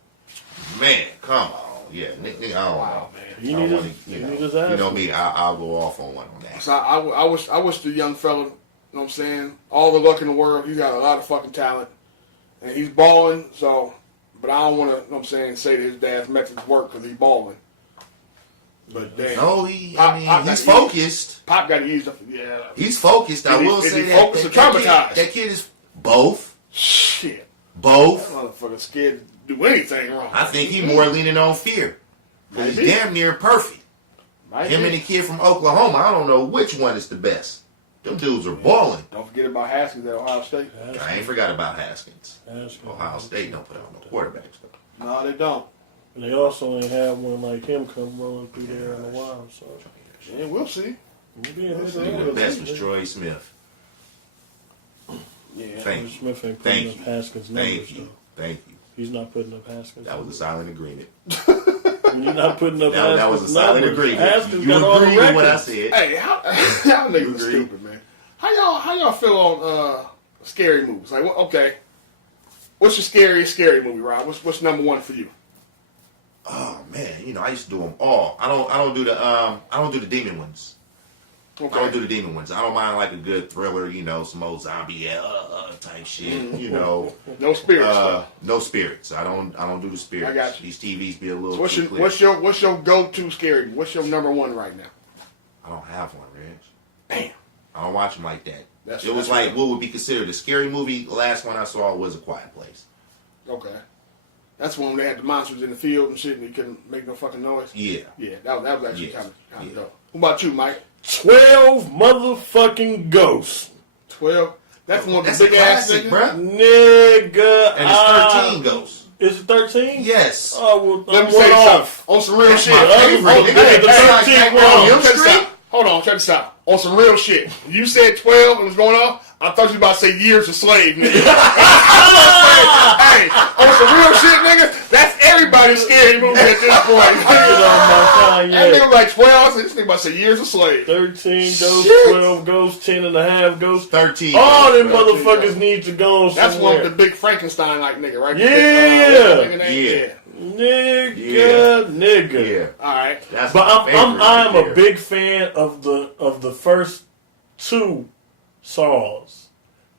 man, come on, yeah, nigga, I don't know. Wow, man. He I don't need wanna, his, you he know, need his ass. you know me, I'll go off on one on that. So I wish the young fella, you know what I'm saying, all the luck in the world. He's got a lot of fucking talent, and he's balling. So, but I don't want to, you know what I'm saying, say that his dad's methods work because he's balling. But damn, No, Pop he's got focused. Pop got to use the yeah. He's focused. I Is he- will is say he that. focused or traumatized? That kid is both. Shit, that Both. motherfucker scared to do anything wrong. I think he more leaning on fear. But he's Maybe. damn near perfect. Might Him be. and the kid from Oklahoma, I don't know which one is the best. Them dudes are balling. Don't forget about Haskins at Ohio State. I ain't forgot about Haskins. Haskins. Ohio State don't put out no quarterbacks. though. No, they don't. And they also ain't have one like him come rolling through there in a while. So Yeah, we'll see. maybe in his Nigga, the best was Troy Smith. Yeah. Thank you. Smith ain't Thank putting up you. Haskins numbers Thank you. though. Thank you. He's not putting up Haskins. That was a silent agreement. You're not putting up Haskins. That was a silent numbers. agreement. Haskins You got all the agree with what I records. said. Hey, y'all niggas You are agree? stupid, man. How y'all feel on scary movies? Like, okay, what's your scary movie, Rob? What's number one for you? Oh man, I used to do them all. I don't do the demon ones. Okay. I don't do the demon ones. I don't mind like a good thriller, some old zombie type shit. No spirits. No spirits. I don't do the spirits. I got you. These TVs be a little. So too clear. what's your go-to scary? What's your number one right now? I don't have one, Reg. Damn. I don't watch them like that. That's what would be considered a scary movie. The last one I saw was A Quiet Place. Okay. That's when they had the monsters in the field and shit, and you couldn't make no fucking noise. Yeah. Yeah, that was actually kind of Yeah. dope. What about you, Mike? 12 motherfucking ghosts. 12. That's one of That's the a big ass classic, niggas. bruh. Nigga. And it's 13 ghosts. Is it 13? Yes. Oh, well, Let I'm me say one something. off. On some real That's shit. my favorite, Hey, nigga. hey, The hey, 13th hey, one. hold on, Elm check this Street? out. Hold on, check this out. On some real shit. You said 12 and was going off. I thought you were about to say years a slave, nigga. Hey, on some real shit, nigga, that's everybody's scary movie at this point. That nigga was like 12. I said, this nigga about to say years a slave. 13 ghosts, Shit. 12 ghosts, 10 and a half ghosts. 13. All them ghosts, bro. motherfuckers need to go somewhere. That's one of the big Frankenstein-like nigga, right? Yeah. Yeah. Nigga. Yeah. All right. That's But my favorite I'm right a there. big fan of the first two Saws.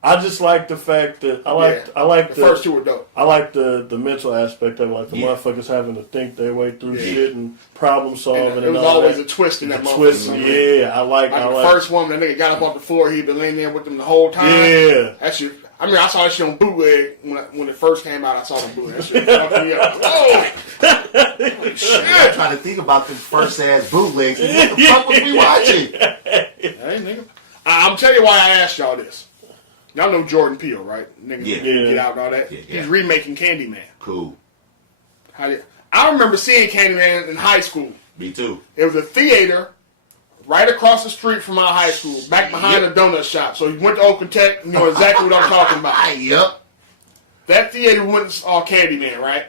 I just like the fact that I like The first two were dope. I like the mental aspect of it, like the Yeah. motherfuckers having to think their way through Yeah. shit and problem solving And and, there was all always that. a twist in that The motherfucker. twist, yeah. I like the first one, that nigga got up off the floor, he'd been laying there with them the whole time. Yeah. That shit. I mean, I saw that shit on bootleg when it first came out. I saw the bootleg. That shit fucked me up. Whoa! I'm trying to think about the first ass bootlegs. What the fuck was we watching? Hey, nigga. I'm telling you why I asked y'all this. Y'all know Jordan Peele, right? Nigga, Yeah. Get Out and all that. Yeah. He's remaking Candyman. Cool. I remember seeing Candyman in high school. Me too. It was a theater right across the street from our high school, back behind Yep. the donut shop. So you went to Oakland Tech, you know exactly what I'm talking about. Yep. That theater went and saw Candyman, right?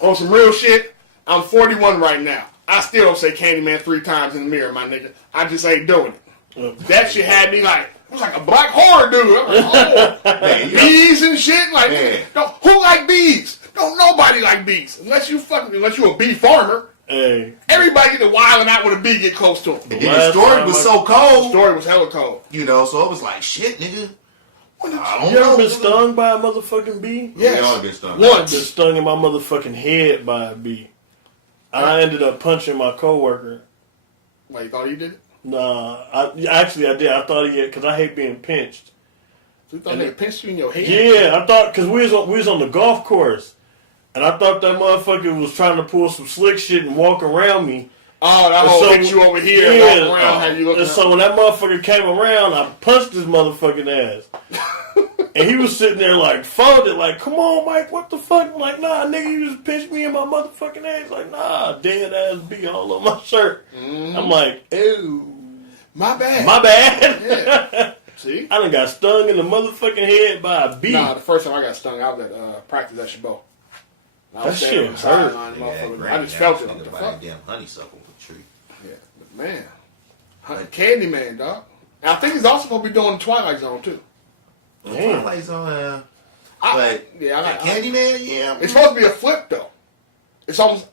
On some real shit, I'm 41 right now. I still don't say Candyman 3 times in the mirror, my nigga. I just ain't doing it. That shit had me like, it was like a black horror dude. I'm like, oh, Man, bees and shit. Like, Man. who like bees? Don't nobody like bees. Unless you a bee farmer. Hey. Everybody get to wilding out when a bee get close to them. And then the story was so The cold, story was hella cold. so it was like, shit, nigga. I don't You know. ever been nigga. stung by a motherfucking bee? We all get stung. I've been Once. stung in my motherfucking head by a bee. I ended up punching my coworker. Wait, you thought he did it? Nah, I did. I thought he had, because I hate being pinched. So you thought they pinched you in your head? Yeah, I thought, because we was on the golf course, and I thought that motherfucker was trying to pull some slick shit and walk around me. Oh, that And whole so- hit you over here yeah, and walk around, have you looking And so when that motherfucker came around, I punched his motherfucking ass. And he was sitting there like folded, like, come on, Mike, what the fuck? I'm like, nah, nigga, you just pinched me in my motherfucking ass. Like, nah, dead ass bee all on my shirt. Mm-hmm. I'm like, ew. My bad. My bad. Yeah. See? I done got stung in the motherfucking head by a bee. Nah, the first time I got stung, I was at practice at Chabot. I was That standing shit on the hurt. sideline, Nigga, motherfucker. that I just granny felt it. nigga What the by fuck? that damn honeysuckle tree. Yeah, but man. Candyman, dog. And I think he's also going to be doing Twilight Zone, too. Damn. Twilight Zone, I but Candyman, yeah. It's supposed to be a flip, though. It's almost,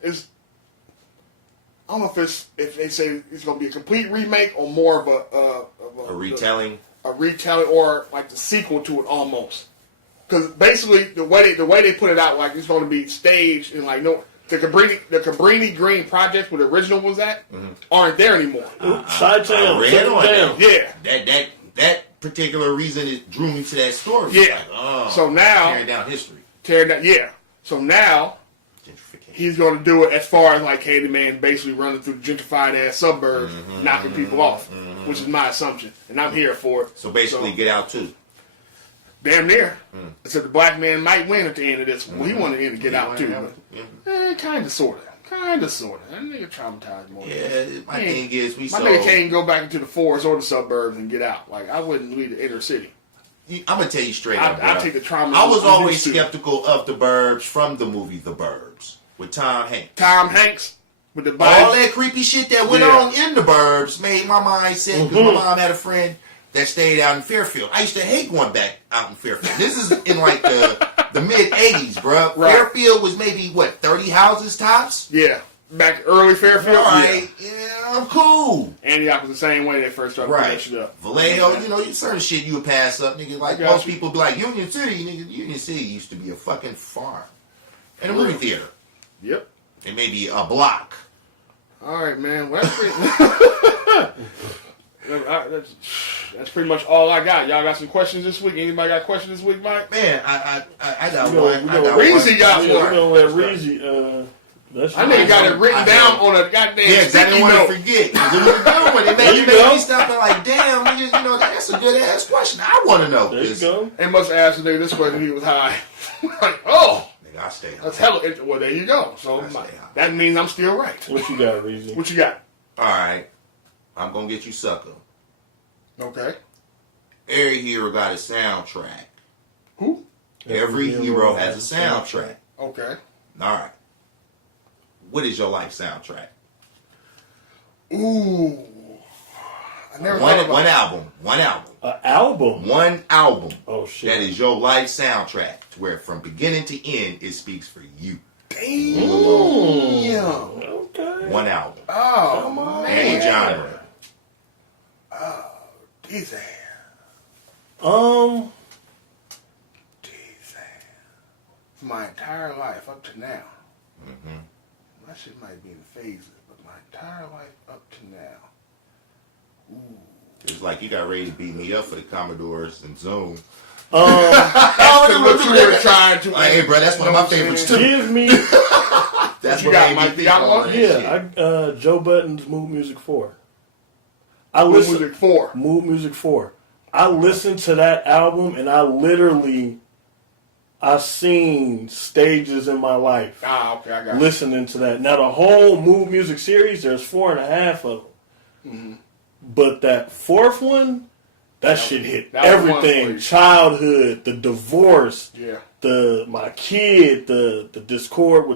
I don't know if they say it's going to be a complete remake or more of a retelling. A retelling or like the sequel to it almost. Because basically the way they put it out, like it's going to be staged and like the Cabrini Green project where the original was at aren't there anymore. Side I town. read Shut on down. Yeah. That particular reason it drew me to that story. Yeah. Like, oh, So now tearing down history. Yeah. So now Gentrification. he's going to do it as far as like Candyman basically running through the gentrified ass suburbs, knocking people off, which is my assumption, and I'm here for it. So basically, Get Out too. Damn near. Except the black man might win at the end of this. Well, he wanted to get out too. Kind of, sort of. That nigga traumatized more. Yeah, my thing is, My nigga can't go back into the forest or the suburbs and get out. Like, I wouldn't leave the inner city. I'm gonna tell you straight up. I bro. take the trauma. I was I'm always used to. skeptical of the Burbs from the movie The Burbs with Tom Hanks. Tom Hanks with the All body. that creepy shit that went Yeah. on in The Burbs made my mind sick because my mom had a friend that stayed out in Fairfield. I used to hate going back out in Fairfield. This is in like the the mid 80s, bro. Right. Fairfield was maybe, what, 30 houses tops? Yeah. Back early Fairfield. All right. Yeah, I'm cool. Antioch was the same way they first started putting that shit up. Vallejo, you certain shit you would pass up, nigga. Like, most people be like, Union City, nigga. Union City used to be a fucking farm. And a movie theater. Yep. And maybe a block. All right, man. Well, that's pretty much all I got. Y'all got some questions this week? Anybody got questions this week, Mike? Man, I got one. Reezy got one. We're going to let Reezy... I nigga got it written down on a goddamn I didn't want to forget. It made me stop and like, damn, nigga, that's a good ass question. I want to know. There you go. They must have asked the nigga this question. He was high. Like, oh, nigga, I stay high. that's hella. Well, there you go. So that means I'm still right. What you got, Reezy? What you got? All right, I'm gonna get you sucker. Okay. Every hero got a soundtrack. Who? Every hero has a soundtrack. Okay. All right. What is your life soundtrack? Ooh. I never one thought about album. One album. An album? One album. Oh, shit. That is your life soundtrack. Where from beginning to end, it speaks for you. Damn. Okay. One album. Oh, Any man. genre. Oh, decent. For my entire life up to now. Mm-hmm. My shit might be in phases, but my entire life up to now. Ooh. It's like you got ready to beat me up for the Commodores and Zoom. That's what you were trying to. Hey, bro, that's one of my favorites too. Give me... That's you what got, made Mike? me think You got on one? that Yeah, shit. Joe Budden's Mood Music 4. Mood Music 4. Mood Music 4. I listened to that album and I've seen stages in my life Okay, I got it. listening to that. Now, the whole Mood Music series, there's 4.5 of them. Mm-hmm. But that fourth one, that shit hit that was one for everything. you. Childhood, the divorce, Yeah. my kid, the discord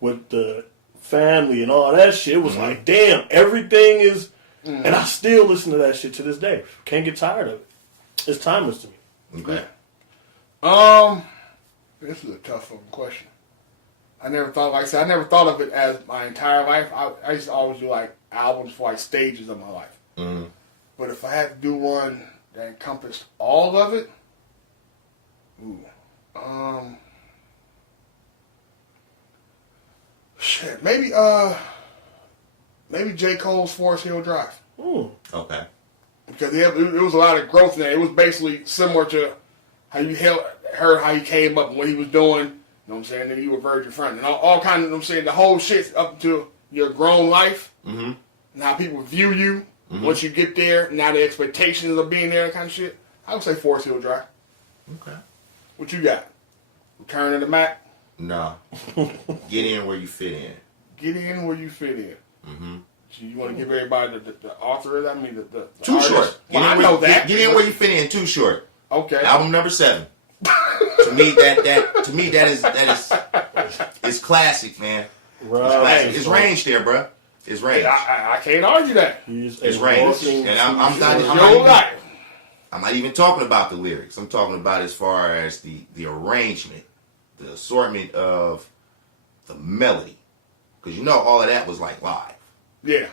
with the family and all that shit. It was like, damn, everything is... And I still listen to that shit to this day. Can't get tired of it. It's timeless to me. Okay. This is a tough fucking question. I never thought of it as my entire life. I used to always do like albums for like stages of my life. Mm-hmm. But if I had to do one that encompassed all of it, shit, maybe J. Cole's Forest Hill Drive. Okay. Because it was a lot of growth in there. It was basically similar to how you heard how he came up and what he was doing. You know what I'm saying? Then you were Virgin Front. And all kind of, you know what I'm saying, the whole shit up to your grown life. Mm-hmm. And how people view you once you get there. Now the expectations of being there and kind of shit. I would say Forest Hill Drive. Okay. What you got? Return of the Mac? No. Get in where you fit in. Get in where you fit in. Mm-hmm. So you want to give everybody the author of that? I mean, the Too artist? short. Well, I know that. Get in where you fit in. Too short. Okay. Album number 7. To me, that is classic, man. Right. It's range there, bro. It's range. I can't argue that. It's range, and I'm not even talking about the lyrics. I'm talking about as far as the arrangement, the assortment of the melody, because all of that was like live. Yeah.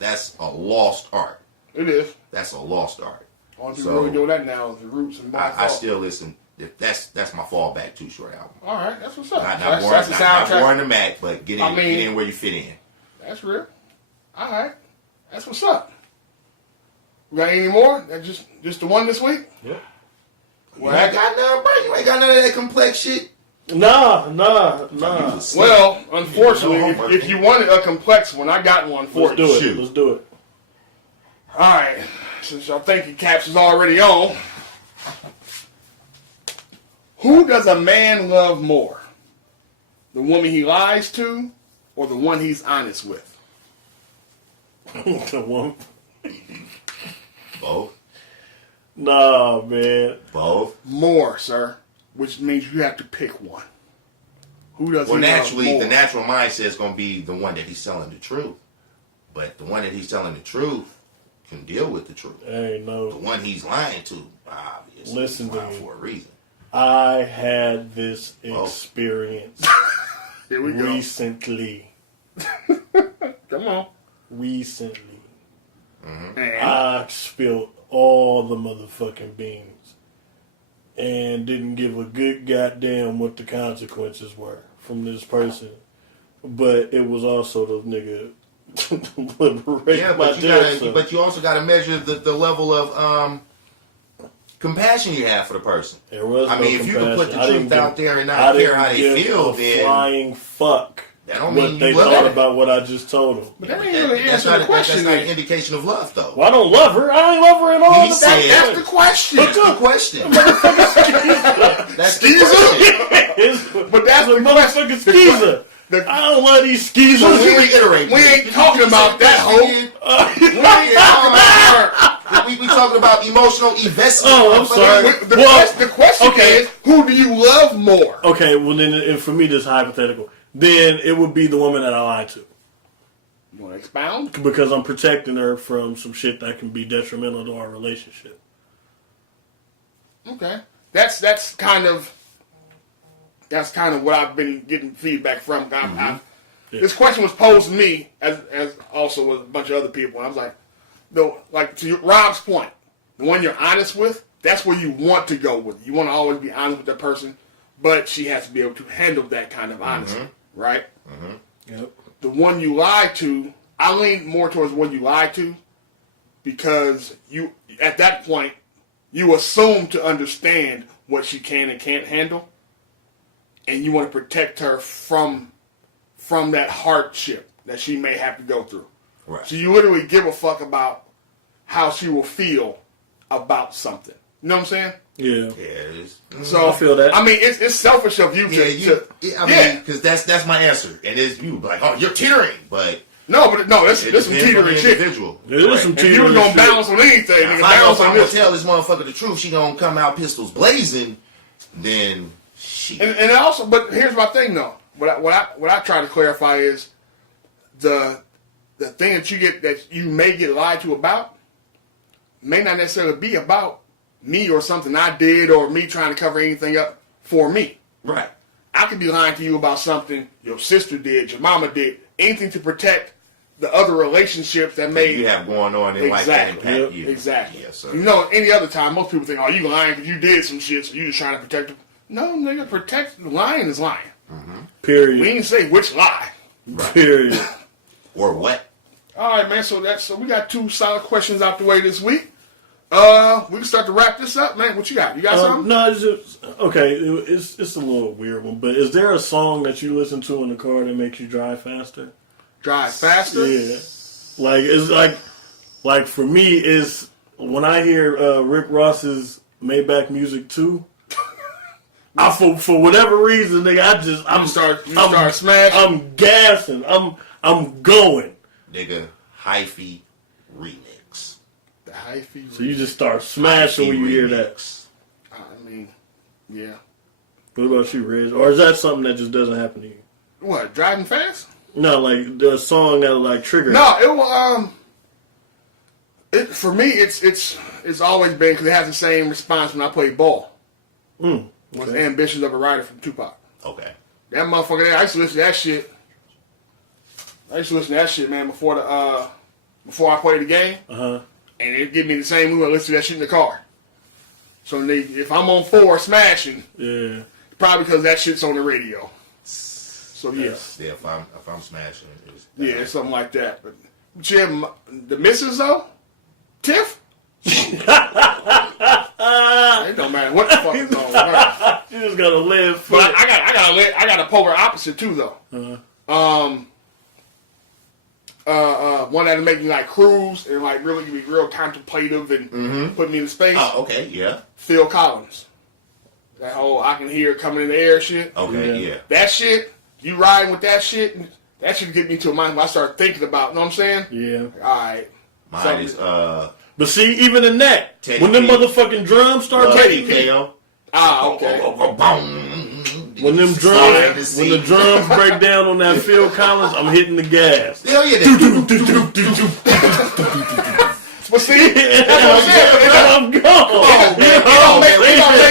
That's a lost art. It is. That's a lost art. Only people really doing that now is the Roots and I still listen. If that's my fallback Too Short album. All right, that's what's up. Not Born the Mac, but get in where you fit in. That's real. All right, that's what's up. We got any more? That just the one this week? Yeah. You ain't got none, bro. You ain't got none of that complex shit. Nah. Well, unfortunately, if you wanted a complex one, I got one for you. Let's do it. All right. Since y'all thinking Caps is already on, who does a man love more? The woman he lies to or the one he's honest with? The one. Both. Nah, man. Both. More, sir. Which means you have to pick one. Who does he love more? The natural mindset is going to be the one that he's telling the truth. But the one that he's telling the truth can deal with the truth. Hey, no. The one he's lying to, obviously, Listen he's lying to me. for a reason. I had this experience Here we go. recently. Come on. Recently. And I spilled all the motherfucking beans and didn't give a good goddamn what the consequences were from this person. But it was also the nigga Yeah, but you also gotta measure the level of compassion you have for the person. There was I no mean, if you can put the compassion. truth out there and not care how they feel, then flying fuck. that don't What mean they you love thought her. about what I just told them. but that ain't really That's answer not, the question. that's not an then. indication of love, though. Well, I don't love her. I ain't love her at all. He said- That's the question. That's the question. That's the Skeezer. question. But that's the motherfucking skeezer. I don't love these skeezers. So we reiterate. We ain't talking about that, hoe. We ain't talking about her. We talking about emotional investment. Oh, I'm sorry. The question okay. is, who do you love more? Okay, well then, and for me, this is hypothetical. Then it would be the woman that I lied to. You want to expound? Because I'm protecting her from some shit that can be detrimental to our relationship. Okay, that's kind of what I've been getting feedback from. This question was posed to me as also with a bunch of other people. And I was like, no, like to Rob's point, the one you're honest with, that's where you want to go with. You want to always be honest with that person, but she has to be able to handle that kind of honesty, right? Yep. The one you lied to, I lean more towards the one you lied to, because you at that point you assume to understand what she can and can't handle, and you want to protect her from that hardship that she may have to go through. Right. So you literally give a fuck about how she will feel about something. You know what I'm saying? Yeah. Yeah, it is. So I feel that. I mean, it's selfish of you because that's my answer, and it's you like, oh, you're teetering, but this it is some depends on the teetering shit. individual. It is some If you teetering was gonna shit. balance on anything, Now, nigga, if I know balance if I'm on gonna this. tell this motherfucker the truth, she gonna come out pistols blazing. Then she. And also, but here's my thing though. What I try to clarify is the thing that you may get lied to about may not necessarily be about me or something I did or me trying to cover anything up for me. Right. I could be lying to you about something your sister did, your mama did, anything to protect the other relationships that may you have going on in life that exactly impact you. exactly. Yes, sir. You know, any other time, most people think, "Oh, you lying because you did some shit, so you just trying to protect them." No, nigga, lying is lying. Period. We didn't say which lie. Period. Or what? All right, man. So we got 2 solid questions out the way this week. We can start to wrap this up, man. What you got? You got something? No, it's just, okay. It's a little weird one, but is there a song that you listen to in the car that makes you drive faster? Drive faster? Yeah, like it's like for me is when I hear Rick Ross's Maybach Music 2. For whatever reason, nigga, I'm start smashing. I'm gassing. I'm going. Nigga, hyphy remix. The hyphy. So you just start smashing when you hear that. I mean, yeah. What about you, Reg? Or is that something that just doesn't happen to you? What, driving fast? No, like the song that like trigger. No, it will. For me, it's always been because it has the same response when I play ball. Was Okay. Ambitions of a Writer from Tupac. Okay. That motherfucker there, I used to listen to that shit. Man, before I played the game. Uh-huh. And it give me the same mood. I listen to that shit in the car. So if I'm on 4 smashing, Yeah. probably because that shit's on the radio. So yeah, Yeah, if I'm smashing, yeah, something like that. But Jim, the missus though, Tiff. It don't matter what the fuck is going on. You just gotta live. But I got a polar opposite too though. One that'll make me like cruise and like really be real contemplative and put me in space. Oh, okay, yeah. Phil Collins. That whole I can hear it coming in the air shit. Okay, yeah. That shit, you riding with that shit, that should get me to a mind where I start thinking about, you know what I'm saying? Yeah. Alright. Mine is But see, even in that, Teddy when them P. motherfucking drums start Teddy breaking, P. KO. Okay. when the drums break down on that Phil Collins, I'm hitting the gas. Hell yeah. But see, that's what I'm saying. I'm gone. It don't make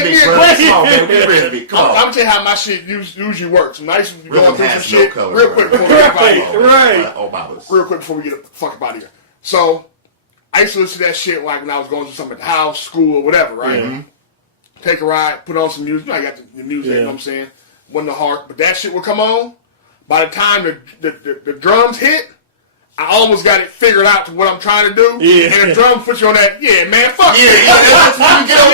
rhythmic yeah, version. Come on, man. We rhythmic. Come I'm on. gonna tell you how my shit usually works. When I used to be Rhythm going through some has no shit color, real bro. quick before we get out of here. Right. Oh, Bobbers. Real quick before we get the fuck up out of here. So, I used to listen to that shit like when I was going to something at the house, school, or whatever, right? Yeah. Take a ride, put on some music. I got the music, you know what I'm saying? Wasn't the heart, but that shit would come on. By the time the drums hit, I almost got it figured out to what I'm trying to do. Yeah. And the drums put you on that, yeah, man, fuck Yeah, that's when you get on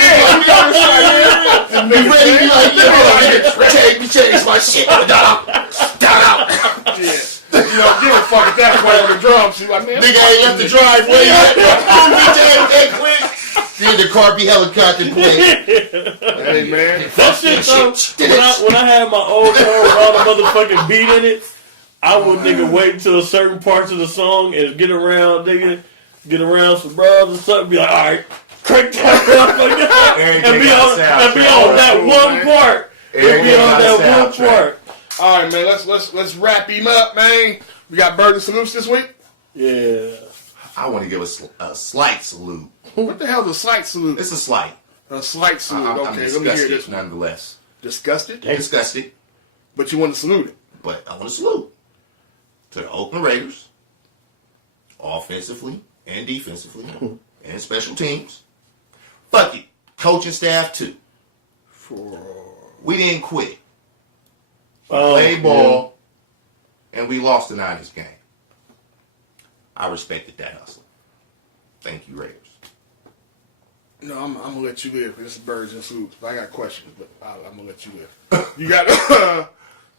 the be ready, be like, yo, change my shit. Down. Yeah. You know, give a fuck at that point on the drums. You like, man, Nigga ain't left the driveway yet. That quick. See the car be helicopter play. hey, man. That shit, though, when I had my old car with all the motherfucking beat in it, I would nigga wait until certain parts of the song and get around some bros or something, be like, alright, crank that motherfucker up and be on that one part. And be on that one part. Alright, man, let's wrap him up, man. We got Bird and Salutes this week. Yeah. I want to give a slight salute. What the hell is a slight salute? It's a slight. A slight salute. I'm Okay, let me hear disgusted this one. nonetheless. Disgusted? Disgusted, But you want to salute it. but I want to salute to the Oakland Raiders, offensively and defensively, and special teams. Fuck it, coaching staff too. We didn't quit. We played ball, and we lost the Niners game. I respected that hustle. Thank you, Raiders. No, I'm gonna let you live. This is Birds and Salutes. But I got questions, but I'm gonna let you live.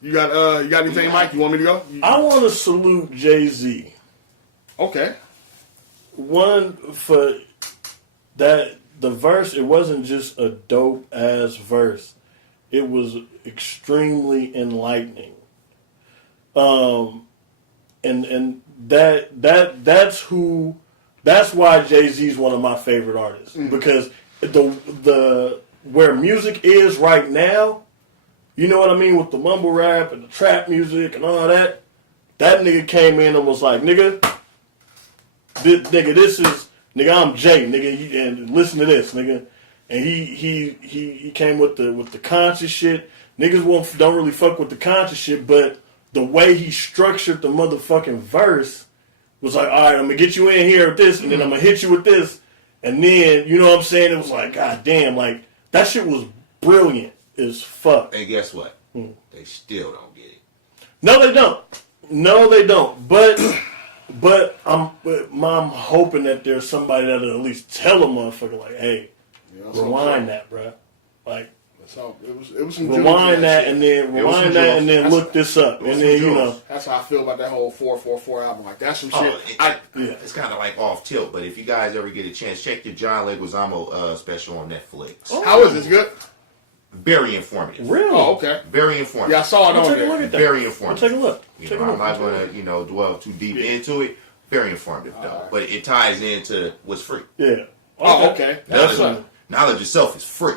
You got anything, Mike? You want me to go? I want to salute Jay-Z. Okay. One, for that, the verse, it wasn't just a dope-ass verse. It was extremely enlightening. And that's why Jay-Z's one of my favorite artists. Because the where music is right now, you know what I mean, with the mumble rap and the trap music and all that, that nigga came in and was like, nigga, this is, nigga, I'm Jay, nigga, and listen to this, nigga. And he came with the conscious shit. Niggas don't really fuck with the conscious shit, but the way he structured the motherfucking verse was like, all right, I'm gonna get you in here with this, and then I'm gonna hit you with this, and then, you know what I'm saying? It was like, god damn, like, that shit was brilliant as fuck. And guess what? They still don't get it. No, they don't. But I'm hoping that there's somebody that'll at least tell a motherfucker, like, hey, rewind that, bro. Like, so it was some rewind that, and then look this up, and then, you know. That's how I feel about that whole 444 album. Like, that's some shit. It's kind of like off tilt, but if you guys ever get a chance, check your John Leguizamo special on Netflix. Oh. How is this? Good? Very informative. Really? Oh, okay. Very informative. Yeah, I saw it on Take a there. look at that. Very informative. Take a look. I'm not going to dwell too deep into it. Very informative though, right. but it ties into what's free. Yeah. Oh, okay. That's Knowledge, knowledge itself is free.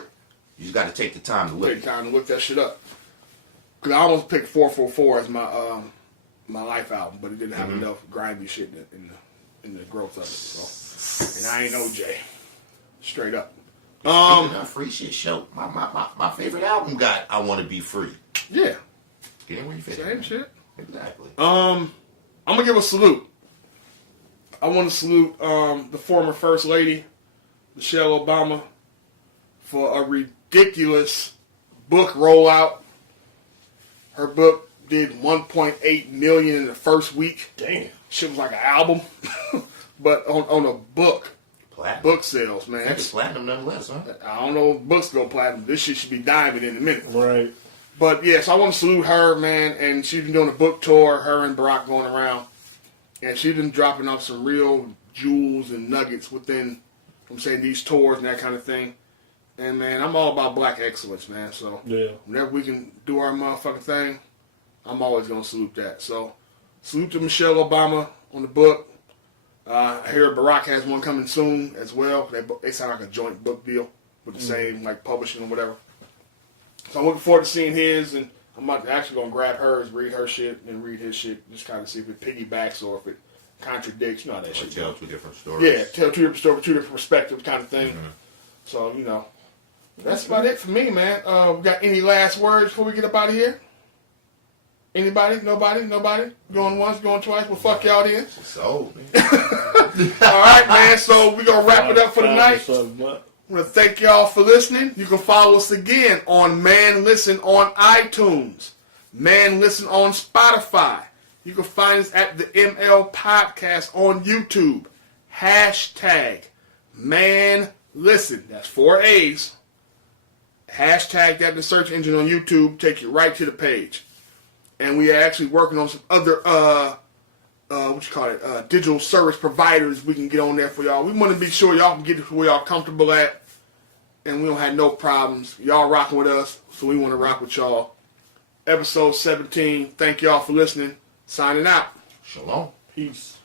You just got to take the time to look. Take time to look that shit up. Because I almost picked 444 as my life album, but it didn't have enough grimy shit in the growth of it. So, and I ain't OJ. Straight up. Speaking of free shit, show my favorite album got I Want to Be Free. Yeah. Get in where you fit. Same shit. Exactly. I'm gonna give a salute. I want to salute the former First Lady, Michelle Obama, for a ridiculous book rollout. Her book did 1.8 million in the first week. Damn. Shit was like an album, but on a book. Platinum. Book sales, man. It's platinum nonetheless, huh? I don't know if books go platinum. This shit should be diamond in a minute. Right. But yes, I want to salute her, man. And she's been doing a book tour, her and Barack going around. And she's been dropping off some real jewels and nuggets within, I'm saying, these tours and that kind of thing. And, man, I'm all about black excellence, man. So Yeah. whenever we can do our motherfucking thing, I'm always going to salute that. So salute to Michelle Obama on the book. I hear Barack has one coming soon as well. They sound like a joint book deal with the same, like, publishing or whatever. So I'm looking forward to seeing his, and I'm actually going to grab hers, read her shit, and read his shit, just kind of see if it piggybacks or if it contradicts. You know how that shit Tell goes. two different stories. Yeah, tell two different stories, two different perspectives kind of thing. So, you know, That's about it for me, man. We got any last words before we get up out of here? Anybody? Nobody? Going once, going twice? Well, fuck y'all then. So, man. All right, man. So we gonna wrap it up for the night. I want to thank y'all for listening. You can follow us again on Maaaan Listen on iTunes, Maaaan Listen on Spotify. You can find us at the ML Podcast on YouTube. Hashtag Maaaan Listen. That's 4 A's. Hashtag that in the search engine on YouTube. Take you right to the page. And we are actually working on some other digital service providers we can get on there for y'all. We want to be sure y'all can get to where y'all comfortable at, and we don't have no problems. Y'all rocking with us, so we want to rock with y'all. Episode 17. Thank y'all for listening. Signing out. Shalom. Peace.